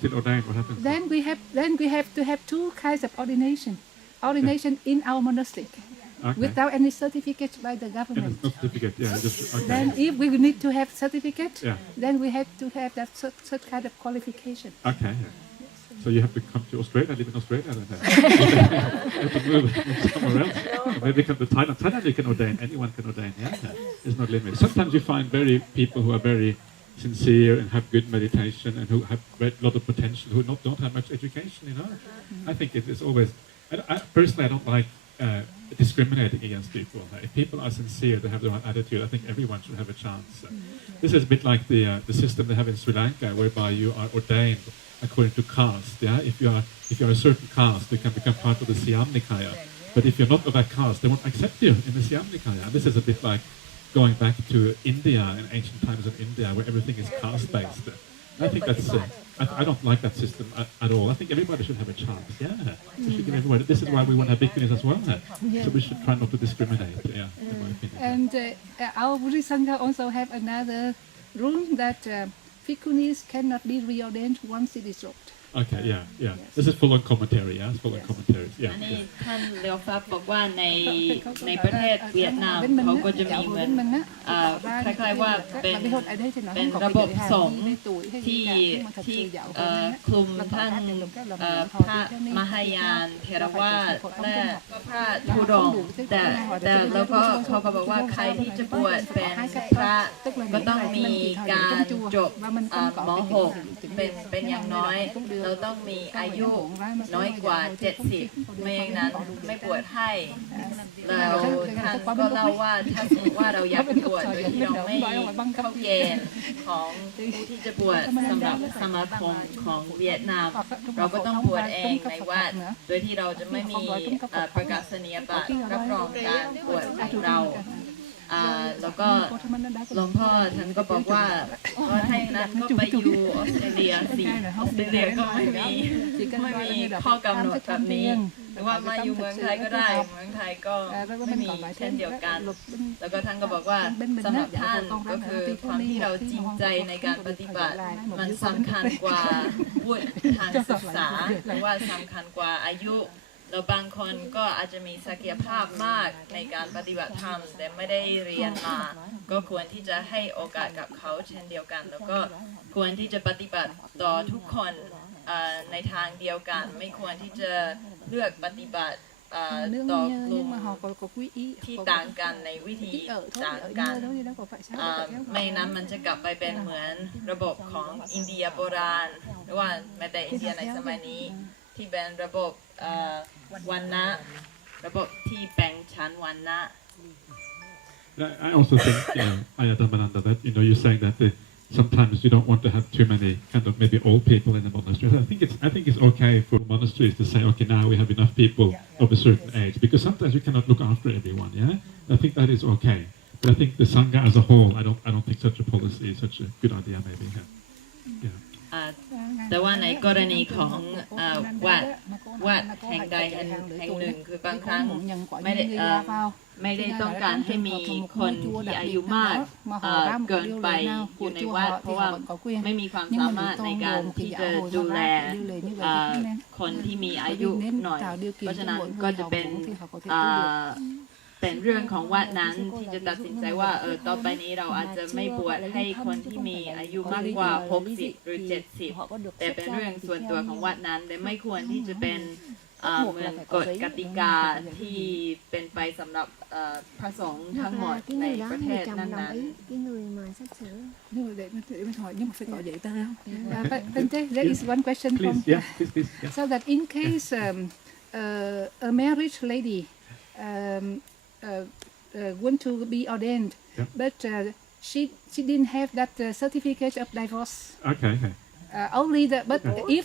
still ordain? What happens? Then we have to have 2 kinds of ordination. Ordination in our monastic, Okay. without any certificate by the And government. it's not certificate. Yeah. Just okay. Then if we need to have certificate, Yeah. then we have to have that such kind of qualification. Okay. So you have to come to Australia, live in Australia, then. You have to move somewhere else. Or maybe come to Thailand. Thailand you can ordain. Anyone can ordain. Yeah. There's no limit. Sometimes you find people who are very sincere and have good meditation and who have a lot of potential, who don't have much education. I think it is always. Personally, I don't like discriminating against people. If people are sincere, they have the right attitude. I think everyone should have a chance. This is a bit like the system they have in Sri Lanka, whereby you are ordained according to caste. Yeah, if you are a certain caste, you can become part of the Siam Nikaya. But if you're not of that caste, they won't accept you in the Siam Nikaya. And this is a bit like going back to India in ancient times in India, where everything is caste-based. I think that's. I don't like that system at all. I think everybody should have a chance. Yeah, we should give everybody. This is why we want to have bhikkhunis as well. So we should try not to discriminate. Yeah, in my opinion. And our Buddhist Sangha also have another rule that bhikkhunis cannot be reordained once it is dropped. Okay, yeah. This is full on commentary. Yeah, it's full on commentaries. อั Yeah. นนี้ท่านเลียวฟับบอกว่าในประเทศเวียดนามเขาก็จะมีเหมือนคล้ายๆว่าเป็นระบบสงฆ์ที่คลุมท่านพระมหายานเทรวาสและพระธุดงค์แต่แล้วก็เขาก็บอกว่าใครที่จะบวชเป็นพระก็ต้องมีการจบม.6 เป็นอย่างน้อยเราต้องมีอายุน้อยกว่า70ไม่อย่างนั้นไม่บวชให้แล้วท่านก็เล่าว่าถ้าสมมติว่าเราอยากบวชโดยที่เราไม่เข้าเกณฑ์ของผู้ที่จะบวชสำหรับสมาคมของเวียดนามเราก็ต้องบวชเองในวัดโดยที่เราจะไม่มีประกาศนียบัตรรับรองการบวชของเราแล้วก็หลวงพ่อท่านก็บอกว่าถ้าอย่างนั้นก็ไปอยู่ออสเตรเลียสิออสเตรเลียก็ไม่มีข้อกำหนดแบบนี้หรือว่ามาอยู่เมืองไทยก็ได้เมืองไทยก็ไม่มีเช่นเดียวกันแล้วก็ท่านก็บอกว่าสำหรับท่านก็คือความที่เราจริงใจในการปฏิบัติมันสำคัญกว่าวุฒิทางศึกษาหรือว่าสำคัญกว่าอายุแล้วบางคนก็อาจจะมีศักยภาพมากในการปฏิบัติธรรมแต่ไม่ได้เรียนมาก็ควรที่จะให้โอกาสกับเขาเช่นเดียวกันแล้วก็ควรที่จะปฏิบัติต่อทุกคนในทางเดียวกันไม่ควรที่จะเลือกปฏิบัติต่อกลุ่มที่ต่างกันในวิธีต่างกันไม่นั้นมันจะกลับไปเป็นเหมือนระบบของอินเดียโบราณหรือว่าแม้แต่อินเดียในสมัยนี้ที่เป็นระบบวรรณะระบบที่แบ่งชั้นวรรณะ I also think, Ayatollah Mananda, that you're saying that sometimes you don't want to have too many kind of maybe old people in the monastery. I think it's okay for monasteries to say, okay, now we have enough people of a certain age, because sometimes you cannot look after everyone. Yeah, I think that is okay. But I think the sangha as a whole, I don't think such a policy is such a good idea. Maybe. Yeah. แต่ว่าในกรณีของวัดแห่งใดแห่งหนึ่งคือบางครั้งไม่ได้ต้องการให้มีคนที่อายุมากเกินไปอยู่ในวัดเพราะว่าไม่มีความสามารถในการที่จะดูแลคนที่มีอายุหน่อยเพราะฉะนั้นก็จะเป็นเรื่องของวัดนั้นที่จะตัดสินใจว่าต่อไปนี้เราอาจจะไม่บวชให้คนที่มีอายุมากกว่า60หรือ70แต่เป็นเรื่องส่วนตัวของวัดนั้นและไม่ควรที่จะเป็นเหมือนกฎกติกาที่เป็นไปสำหรับพระสงฆ์ทั้งหมดในประเทศนั้นๆ There is one question from so that in case a married lady want to be ordained, but she didn't have that certificate of divorce. Okay. Only but if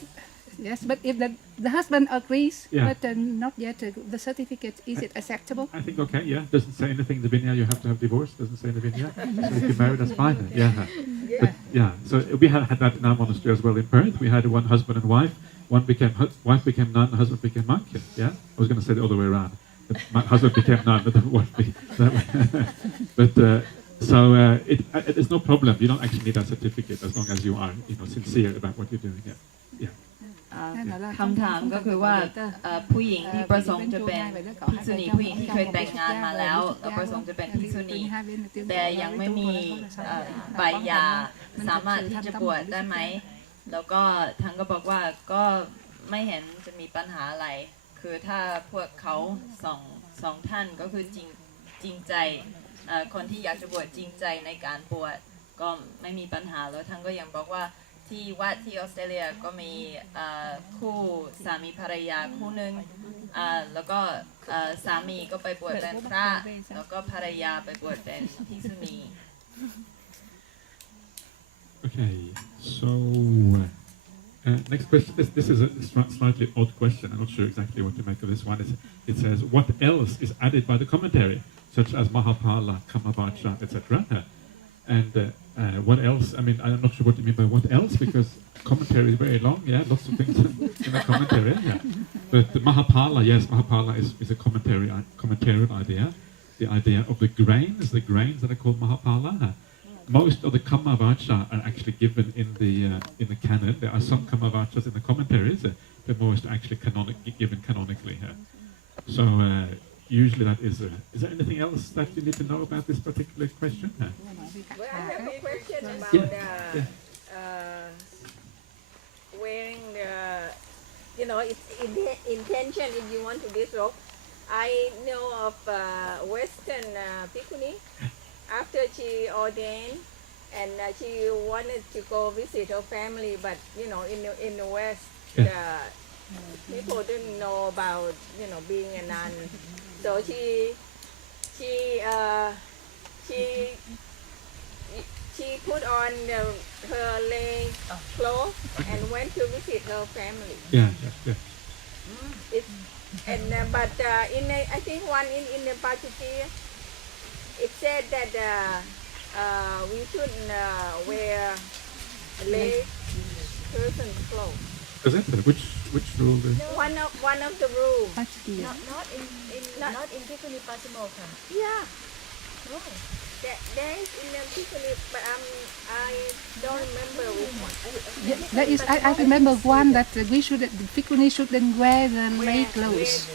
the husband agrees, but not yet the certificate, is it acceptable? I think okay. Yeah, doesn't say anything in the Vinaya you have to have divorce. Doesn't say in the Vinaya. So if you're married, that's fine. But so we had that in our monastery as well in Perth. We had one husband and wife. Wife became nun, husband became monk. Yeah, I was going to say the other way around. My husband became nun, but the wife that way. But it's no problem. You don't actually need that certificate as long as you are, sincere about what you're doing. Yeah. คำถามก็คือว่าผู้หญิงที่ประสงค์จะเป็นภิกษุณีผู้หญิงที่เคยแต่งงานมาแล้วประสงค์จะเป็นภิกษุณีแต่ยังไม่มีใบหย่าสามารถที่จะบวชได้ไหมแล้วก็ท่านก็บอกว่าก็ไม่เห็นจะมีปัญหาอะไรคือถ้าพวกเขาสองท่านก็คือจริงใจคนที่อยากจะบวชจริงใจในการบวชก็ไม่มีปัญหาแล้วท่านก็ยังบอกว่าที่วัดที่ออสเตรเลียก็มีคู่สามีภรรยาคู่หนึ่งแล้วก็สามีก็ไปบวชเป็นพระแล้วก็ภรรยาไปบวชเป็นภิกษุณี Okay, so next question. This is a slightly odd question. I'm not sure exactly what to make of this one. It says, what else is added by the commentary, such as Mahapala, Kamavacha, etc. And what else? I mean, I'm not sure what you mean by what else, because commentary is very long. Yeah, lots of things in the commentary. Yeah, but the Mahapala, yes, Mahapala is a commentarial idea. The idea of the grains that are called Mahapala. Most of the Kamavacha are actually given in the canon. There are some Kamavachas in the commentaries, but most are actually given canonically here. So usually that is. Is there anything else that you need to know about this particular question? Well, I have a question about wearing it's intention if you want to disrobe. I know of Western Bhikkhuni. After she ordained and she wanted to go visit her family, but in the West, people didn't know about being a nun, so she put on her lay clothes and went to visit her family. Yeah. But I think one in the Pachiti, it said that we shouldn't wear lay person's clothes. Is that which rule? One of the rules. Not in Bhikkhuni Patimokha. Yeah. There is in the Bhikkhuni, but I don't remember which one. That is, I remember one that the Bhikkhuni shouldn't wear the lay clothes.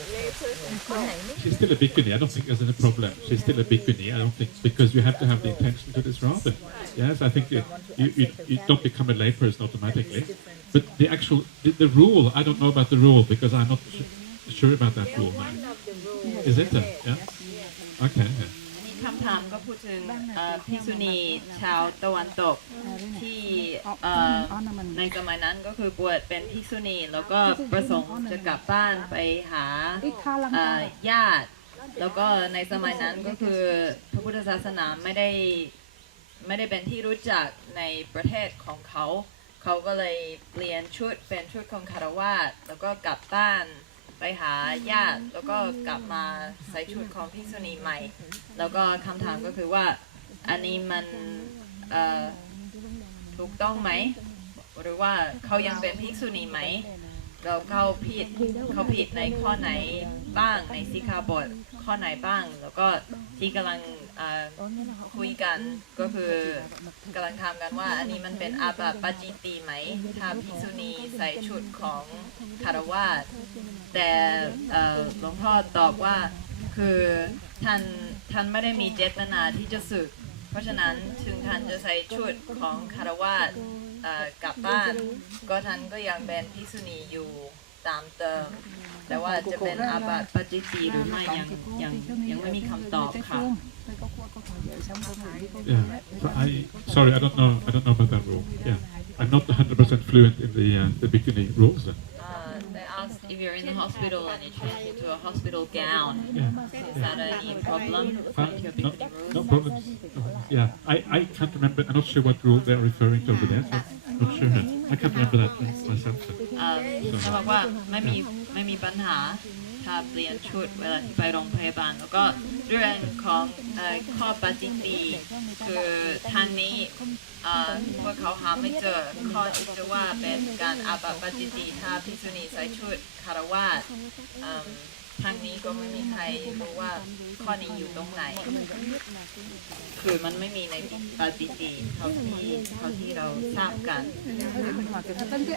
She's still a Bhikkhuni. I don't think there's any problem. She's still a Bhikkhuni. I don't think, because you have to have the intention to disrobe. Yes, I think you don't become a layperson automatically. But the rule, I don't know about the rule because I'm not sure about that rule now. Is it? Yeah. Okay. คำถามก็พูดถึงภิกษุณีชาวตะวันตกที่ในสมัยนั้นก็คือบวชเป็นภิกษุณีแล้วก็ประสงค์จะกลับบ้านไปหาญาติแล้วก็ในสมัยนั้นก็คือพระพุทธศาสนาไม่ได้ ไม่ได้เป็นที่รู้จักในประเทศของเขาเขาก็เลยเปลี่ยนชุดเป็นชุดของคารวาสแล้วก็กลับบ้านไปหาญาติแล้วก็กลับมาใส่ชุดของภิกษุณีใหม่แล้วก็คำถามก็คือว่าอันนี้มันถูกต้องไหมหรือว่าเขายังเป็นภิกษุณีไหมเราเขาผิดในข้อไหนบ้างในสิกขาบทข้อไหนบ้างแล้วก็ที่กำลังคุยกันก็คือกำลังทำกันว่าอันนี้มันเป็นอาบัติปาจิตติไหมถ้าภิกษุณีใส่ชุดของคารวาสแต่หลวงพ่อตอบว่าคือท่านไม่ได้มีเจตนาที่จะสึกเพราะฉะนั้นถึงท่านจะใส่ชุดของคารวาสกลับบ้านก็ท่านก็ยังเป็นภิกษุณีอยู่ตามเติมแต่ว่าจะเป็นอาบัติปาจิตติหรือไม่ยังไม่มีคำตอบค่ะ Yeah. So sorry, I don't know about that rule. Yeah, I'm not 100% fluent in the Bhikkhuni rules. They asked if you're in the hospital and you change into a hospital gown. Is that any problem with your Bhikkhuni rules? No problems. Yeah, I can't remember. I'm not sure what rule they're referring to over there. So I'm not sure. I can't remember that myself. เขาบอกว่าไม่มีปัญหาถ้าเปลี่ยนชุดเวลาที่ไปโรงพยาบาลแล้วก็เรื่องของข้อปาจิตติคือทางนี้พวกเขาหาไม่เจอข้อที่จะว่าเป็นการอาบัติปาจิตติถ้าภิกษุณีใส่ชุดคารวาสทางนี้ก็ไม่มีใครรู้ว่าข้อนี้อยู่ตรงไหนคือมันไม่มีในปาจิตติเท่าที่เราทราบกัน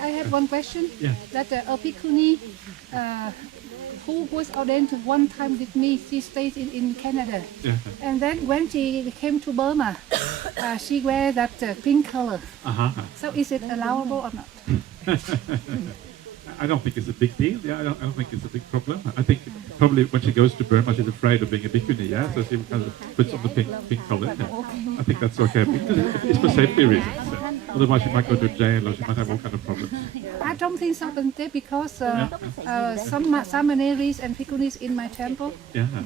I have one question. Yeah. That a Bhikkhuni who was ordained one time with me, she stays in Canada. Yeah. And then when she came to Burma, she wear that pink color. So is it allowable or not? I don't think it's a big deal. Yeah, I don't think it's a big problem. I think probably when she goes to Burma, she's afraid of being a bhikkhuni. Yeah, so she kind of puts on the pink color. Yeah. I think that's okay. Because it's for safety reasons. Otherwise, she might go to jail or she might have all kind of problems. I don't think so, Bante, because some Samaneris and Bhikkhunis in my temple,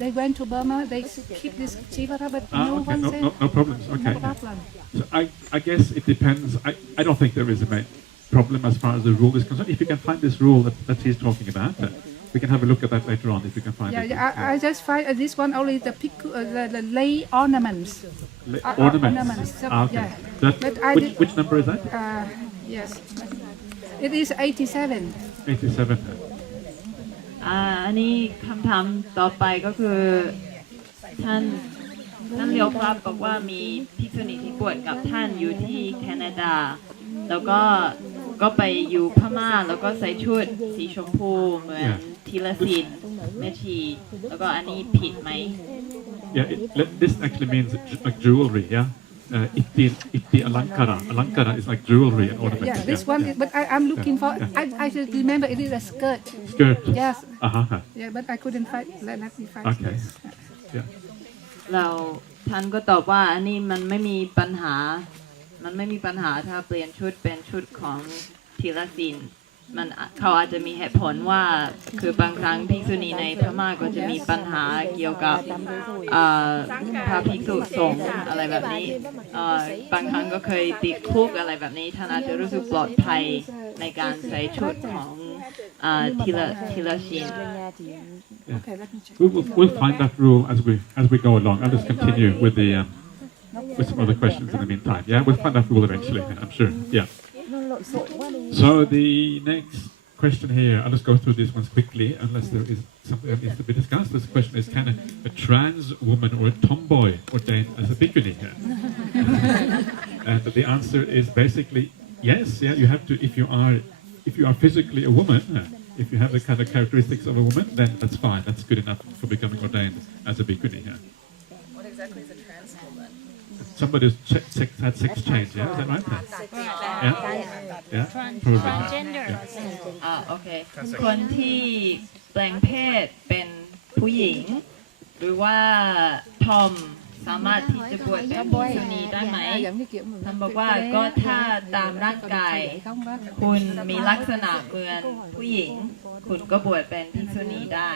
they went to Burma, they keep this chivara, but no one said no problems. Okay. No problem. So I guess it depends. I don't think there is a problem as far as the rule is concerned. If you can find this rule that he's talking about, we can have a look at that later on if you can find it. Yeah, I just find this one only the lay ornaments. Ornaments. So, okay. yeah. Which number is that? Yes. It is 87. 87. อันนี้คำถามต่อไปก็คือท่านเลียวครับบอกว่ามีภิกษุณีที่บวชกับท่านอยู่ที่แคนาดาแล้วก็ไปอยู่พม่าแล้วก็ใส่ชุดสีชมพูเหมือนทีละศิลป์แม่ชีแล้วก็อันนี้ผิดไหม Yeah, this actually means like jewelry. Yeah. Itti alankara. Alankara is like jewelry and ornaments. Yeah, this one. But I'm looking for. I should remember it is a skirt. Skirt. Yes. Yeah, but I couldn't find. Let me find. Okay. Yeah. เราท่านก็ตอบว่าอันนี้มันไม่มีปัญหาถ้าเปลี่ยนชุดเป็นชุดของทีละศิลป์เขาอาจจะมีเหตุผลว่าคือบางครั้งภิกษุณีในพม่าก็จะมีปัญหาเกี่ยวกับพระภิกษุสงฆ์อะไรแบบนี้บางครั้งก็เคยติดคุกอะไรแบบนี้ท่านอาจจะรู้สึกปลอดภัยในการใส่ชุดของทีละศิลป์ We'll find that rule as we go along. I'll just continue with some other questions in the meantime. Yeah, we'll find that rule eventually. I'm sure. Yeah. So the next question here, I'll just go through these ones quickly, unless there is something that needs to be discussed. This question is: can a trans woman or a tomboy ordain as a bhikkhuni? And the answer is basically yes. Yeah, you have to if you are physically a woman. If you have the kind of characteristics of a woman, then that's fine. That's good enough for becoming ordained as a bhikkhuni. Yeah. What exactly is a trans woman? Somebody who's had sex change. Yeah, is that right? Yeah. Transgender.โอเคคนที่แปลงเพศเป็นผู้หญิงหรือว่าทอมสามารถที่จะบวชเป็นภิกษุณีได้ไหมท่านบอกว่าก็ถ้าตามร่างกายคุณมีลักษณะเหมือนผู้หญิงคุณก็บวชเป็นภิกษุณีได้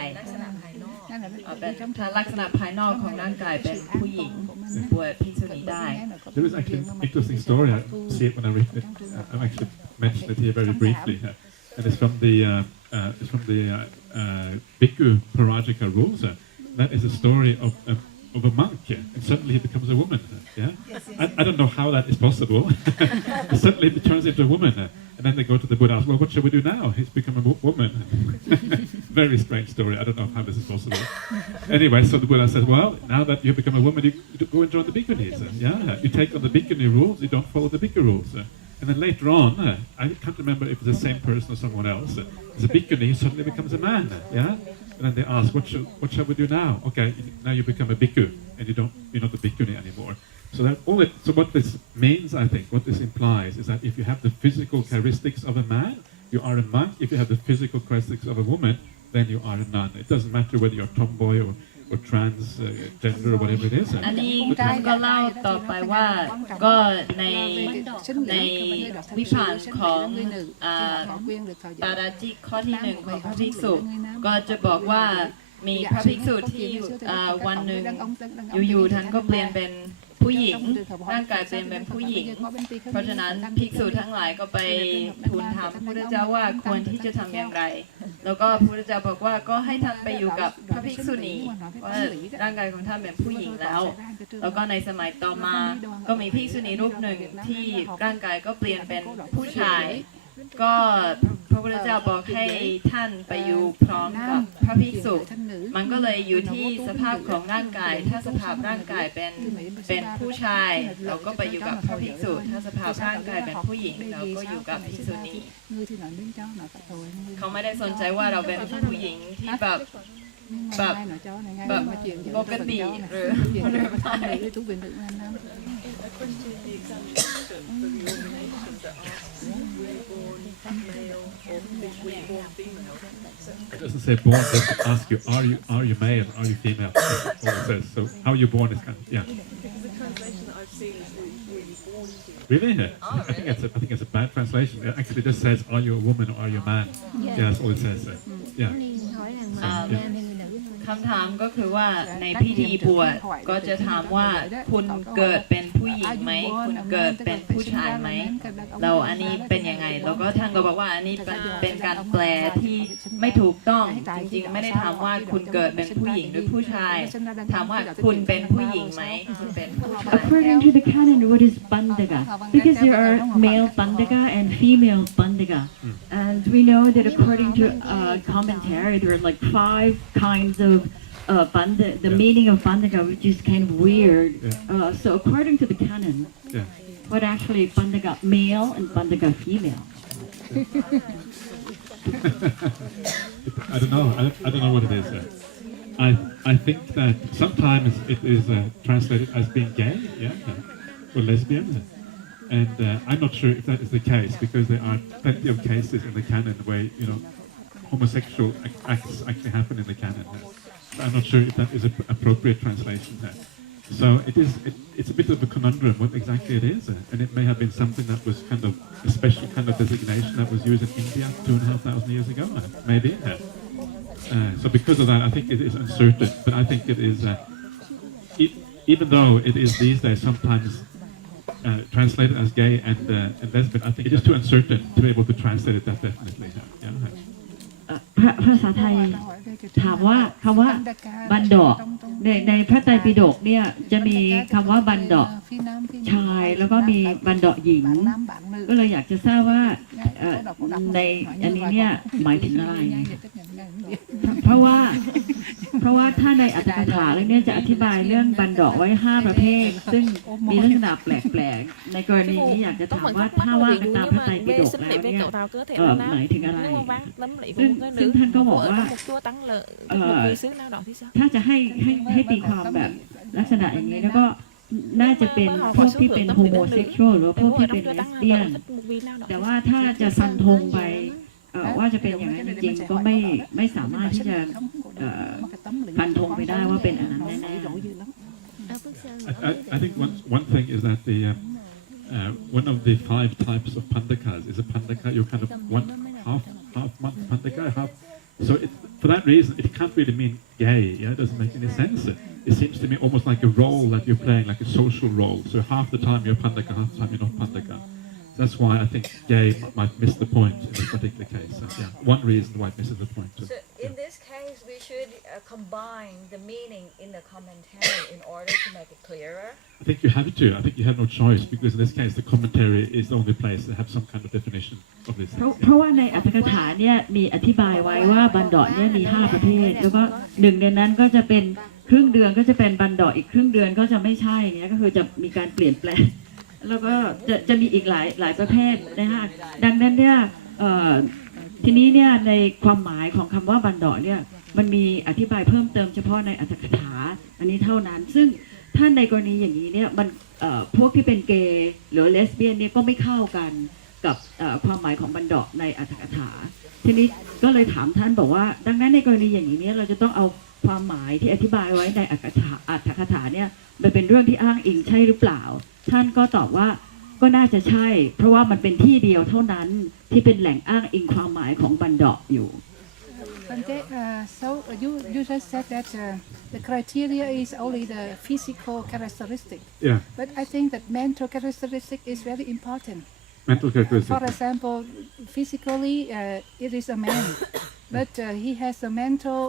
เป็นถ้าลักษณะภายนอกของร่างกายเป็นผู้หญิงบวชภิกษุณีได้ There is actually an interesting story. I see it when I read it. I actually mentioned it here very briefly, and it's from the Bhikkhu Parajika rules. That is a story of a monk, and suddenly he becomes a woman. Yeah, I don't know how that is possible. Suddenly he turns into a woman, and then they go to the Buddha. Ask, well, what shall we do now? He's become a woman. Very strange story. I don't know how this is possible. Anyway, so the Buddha says, well, now that you become a woman, you go and join the Bhikkhunis. Yeah, you take on the Bhikkhuni rules. You don't follow the Bhikkhu rules. And then later on, I can't remember if it's the same person or someone else. As a Bhikkhuni, he suddenly becomes a man. Yeah. And then they ask, what shall we do now? Okay, now you become a bhikkhu, and you're not a bhikkhuni anymore. So what this means, I think, what this implies is that if you have the physical characteristics of a man, you are a monk. If you have the physical characteristics of a woman, then you are a nun. It doesn't matter whether you're tomboy or transgender or whatever it is. อันนี้ท่านก็เล่าต่อไปว่าก็ในวิพากษ์ของปาราชิกข้อที่หนึ่งของพระภิกษุก็จะบอกว่ามีพระภิกษุที่วันหนึ่งอยู่ๆท่านก็เปลี่ยนเป็นผู้หญิงร่างกายเป็นผู้หญิงเพราะฉะนั้นภิกษุทั้งหลายก็ไปทูลถามพระพุทธเจ้าว่าควรที่จะทำอย่างไรแล้วก็พระพุทธเจ้าบอกว่าก็ให้ท่านไปอยู่กับพระภิกษุณีว่าร่างกายของท่านเป็นผู้หญิงแล้วก็ในสมัยต่อมาก็มีภิกษุณีรูปหนึ่งที่ร่างกายก็เปลี่ยนเป็นผู้ชายก็พระพุทธเจ้าบอกให้ท่านไปอยู่พร้อมกับพระภิกษุมันก็เลยอยู่ที่สภาพของร่างกายถ้าสภาพร่างกายเป็นผู้ชายเราก็ไปอยู่กับพระภิกษุถ้าสภาพร่างกายเป็นผู้หญิงเราก็อยู่กับภิกษุณีเขาไม่ได้สนใจว่าเราเป็นผู้หญิงที่แบบปกติหรือIt doesn't say born, it doesn't ask you, are you male, are you female? That's all it says. So how you're born is kind of, yeah. The translation I've seen is really born to. Really? I think it's a bad translation. It actually just says, are you a woman or are you a man? Yeah, that's all it says. Yeah. คำถามก็คือว่าในพิธีบวชก็จะถามว่าคุณเกิดเป็นผู้หญิงไหมคุณเกิดเป็นผู้ชายไหมเราอันนี้เป็นยังไงแล้วก็ท่านก็บอกว่าอันนี้เป็นการแปลที่ไม่ถูกต้องจริงๆไม่ได้ถามว่าคุณเกิดเป็นผู้หญิงหรือผู้ชายถามว่าคุณเป็นผู้หญิงไหมคุณเป็นผู้ชาย According to the canon, what is bandhaga? Because there are male bandhaga and female bandhaga, and we know that according to commentary, there are like 5 kinds of the meaning of bandhaga, which is kind of weird. So according to the canon, what actually bandhaga male and bandhaga female? I don't know. I don't know what it is. I think that sometimes it is translated as being gay, or lesbian, and I'm not sure if that is the case because there are plenty of cases in the canon where homosexual acts actually happen in the canon. I'm not sure if that is an appropriate translation there. So it's a bit of a conundrum what exactly it is, and it may have been something that was kind of a special kind of designation that was used in India 2,500 years ago, maybe. So because of that, I think it is uncertain, but I think it is, even though it is these days sometimes translated as gay and lesbian, I think it is too uncertain to be able to translate it that definitely. ภาษาไทยถามว่าคำว่าบันดาในพระไตรปิฎกเนี่ยจะมีคำว่าบันดาชายแล้วก็มีบันดาหญิงก็เลยอยากจะทราบว่าในอันนี้เนี่ยหมายถึงอะไรเพราะว่าถ้าในอัตถกถาแล้วเนี่ยจะอธิบายเรื่องบันดาไว้5ประเภทซึ่งมีลักษณะแปลกๆในกรณีนี้อยากจะถามว่าถ้าว่ากันตามพระไตรปิฎกแล้วเนี่ยหมายถึงอะไรซึ่งท่านก็บอกว่าถ้าจะให้ตีความแบบลักษณะอย่างนี้แล้วก็น่าจะเป็นพวกที่เป็นโฮโมเซ็กชวลหรือพวกที่เป็นเลสเบี้ยนแต่ว่าถ้าจะฟันธงไปว่าจะเป็นอย่างนั้นจริงๆก็ไม่สามารถที่จะฟันธงไปได้ว่าเป็นอันนั้นแน่ๆ I think one thing is that one of the 5 types of pandakas is a pandaka. You kind of half month pandaka, half. So for that reason, it can't really mean gay. Yeah, it doesn't make any sense. It seems to me almost like a role that you're playing, like a social role. So half the time you're pandaka, half the time you're not pandaka. That's why I think gay might miss the point in this particular case. Yeah, one reason why it misses the point. So in this case, we should combine the meaning in the commentary in order to make it clearer. I think you have to. I think you have no choice because in this case, the commentary is the only place that have some kind of definition of this. เพราะว่าในอัตถกถาเนี่ยมีอธิบายไว้ว่าบันดาเนี่ยมี5ประเภทแล้วก็หนึ่งในนั้นก็จะเป็นครึ่งเดือนก็จะเป็นบันดาอีกครึ่งเดือนก็จะไม่ใช่เงี้ยก็คือจะมีการเปลี่ยนแปลงแล้วก็จะมีอีกหลายประเภทนะฮะดังนั้นเนี่ยทีนี้เนี่ยในความหมายของคำว่าบันดาเนี่ยมันมีอธิบายเพิ่มเติมเฉพาะในอัตถกถาอันนี้เท่านั้นซึ่งถ้าในกรณีอย่างนี้เนี่ยมันพวกที่เป็นเกย์หรือเลสเบี้ยนเนี่ยก็ไม่เข้ากันกับความหมายของบันดาในอัตถกถาทีนี้ก็เลยถามท่านบอกว่าดังนั้นในกรณีอย่างนี้เนี่ยเราจะต้องเอาความหมายที่อธิบายไว้ในอัตถกถาเนี่ยมันเป็นเรื่องที่อ้างอิงใช่หรือเปล่าท่านก็ตอบว่าก็น่าจะใช่เพราะว่ามันเป็นที่เดียวเท่านั้นที่เป็นแหล่งอ้างอิงความหมายของบันดาอยู่ So you just said that the criteria is only the physical characteristic. Yeah. But I think that mental characteristic is very important. Mental characteristic. For example, physically it is a man, but he has a mental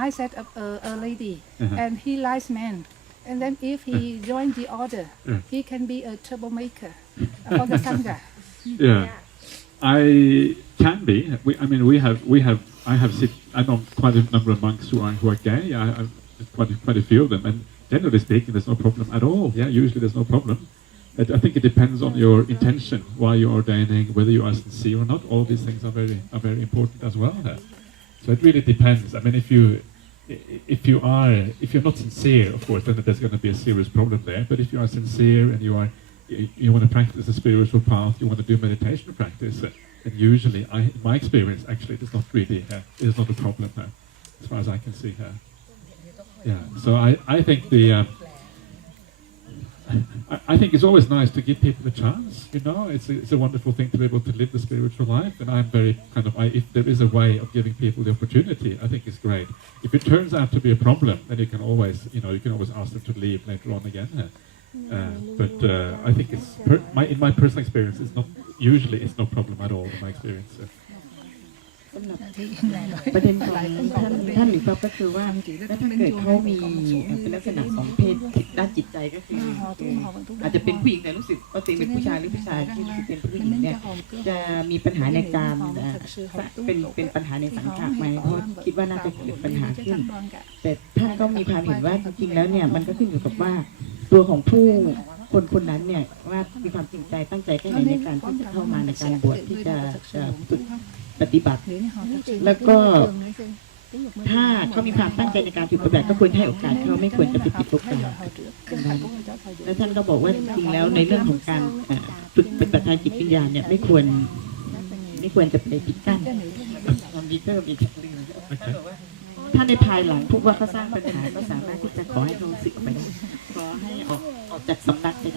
mindset of a lady, and he likes men. And then if he joins the order, he can be a troublemaker for the sangha. Yeah, I can be. I know quite a number of monks who are gay. I've quite a few of them, and generally speaking, there's no problem at all. Yeah, usually there's no problem. But I think it depends on your intention, why you're ordaining, whether you are sincere or not. All these things are very important as well. So it really depends. I mean, if you're not sincere, of course, then there's going to be a serious problem there. But if you are sincere and you want to practice the spiritual path, you want to do meditation practice, then usually, in my experience, actually, it is not really, it is not a problem as far as I can see. Yeah. So I think I think it's always nice to give people a chance. You know, it's a wonderful thing to be able to live the spiritual life, and I'm very if there is a way of giving people the opportunity, I think it's great. If it turns out to be a problem, then you can always ask them to leave later on again. But I think in my personal experience, it's no problem at all in my experience. ประเด็นของท่านหรือป๊อปก็คือว่าถ้าเกิดเขามีเป็นลักษณะของเพศด้านจิตใจก็คืออาจจะเป็นผู้หญิงแต่รู้สึกว่าตัวเองเป็นผู้ชายหรือผู้ชายที่รู้สึกเป็นผู้หญิงเนี่ยจะมีปัญหาในการเป็นปัญหาในสังขารไหมเพราะคิดว่าน่าจะเกิดปัญหาขึ้นแต่ท่านก็มีความเห็นว่าจริงๆแล้วเนี่ยมันก็ขึ้นอยู่กับว่าตัวของคนนั้นเนี่ยว่ามีความจริงใจตั้งใจแค่ไหนในการที่จะเข้ามาในการบวชที่จะฝึกปฏิบัติแล้วก็ถ้าเขามีความตั้งใจในการฝึกปฏิบัติก็ควรให้โอกาสเขาไม่ควรจะไปปิดโอกาสแล้วท่านก็บอกว่าจริงแล้วในเรื่องของการฝึกปฏิบัติทางจิตวิญญาณเนี่ยไม่ควรจะไปปิดกั้นความดีเพิ่มอีกถ้าในภายหลังพบว่าเขาสร้างปัญหาก็สามารถที่จะขอให้เขาสึกไปได้ขอให้ออกจากสำนักไปได้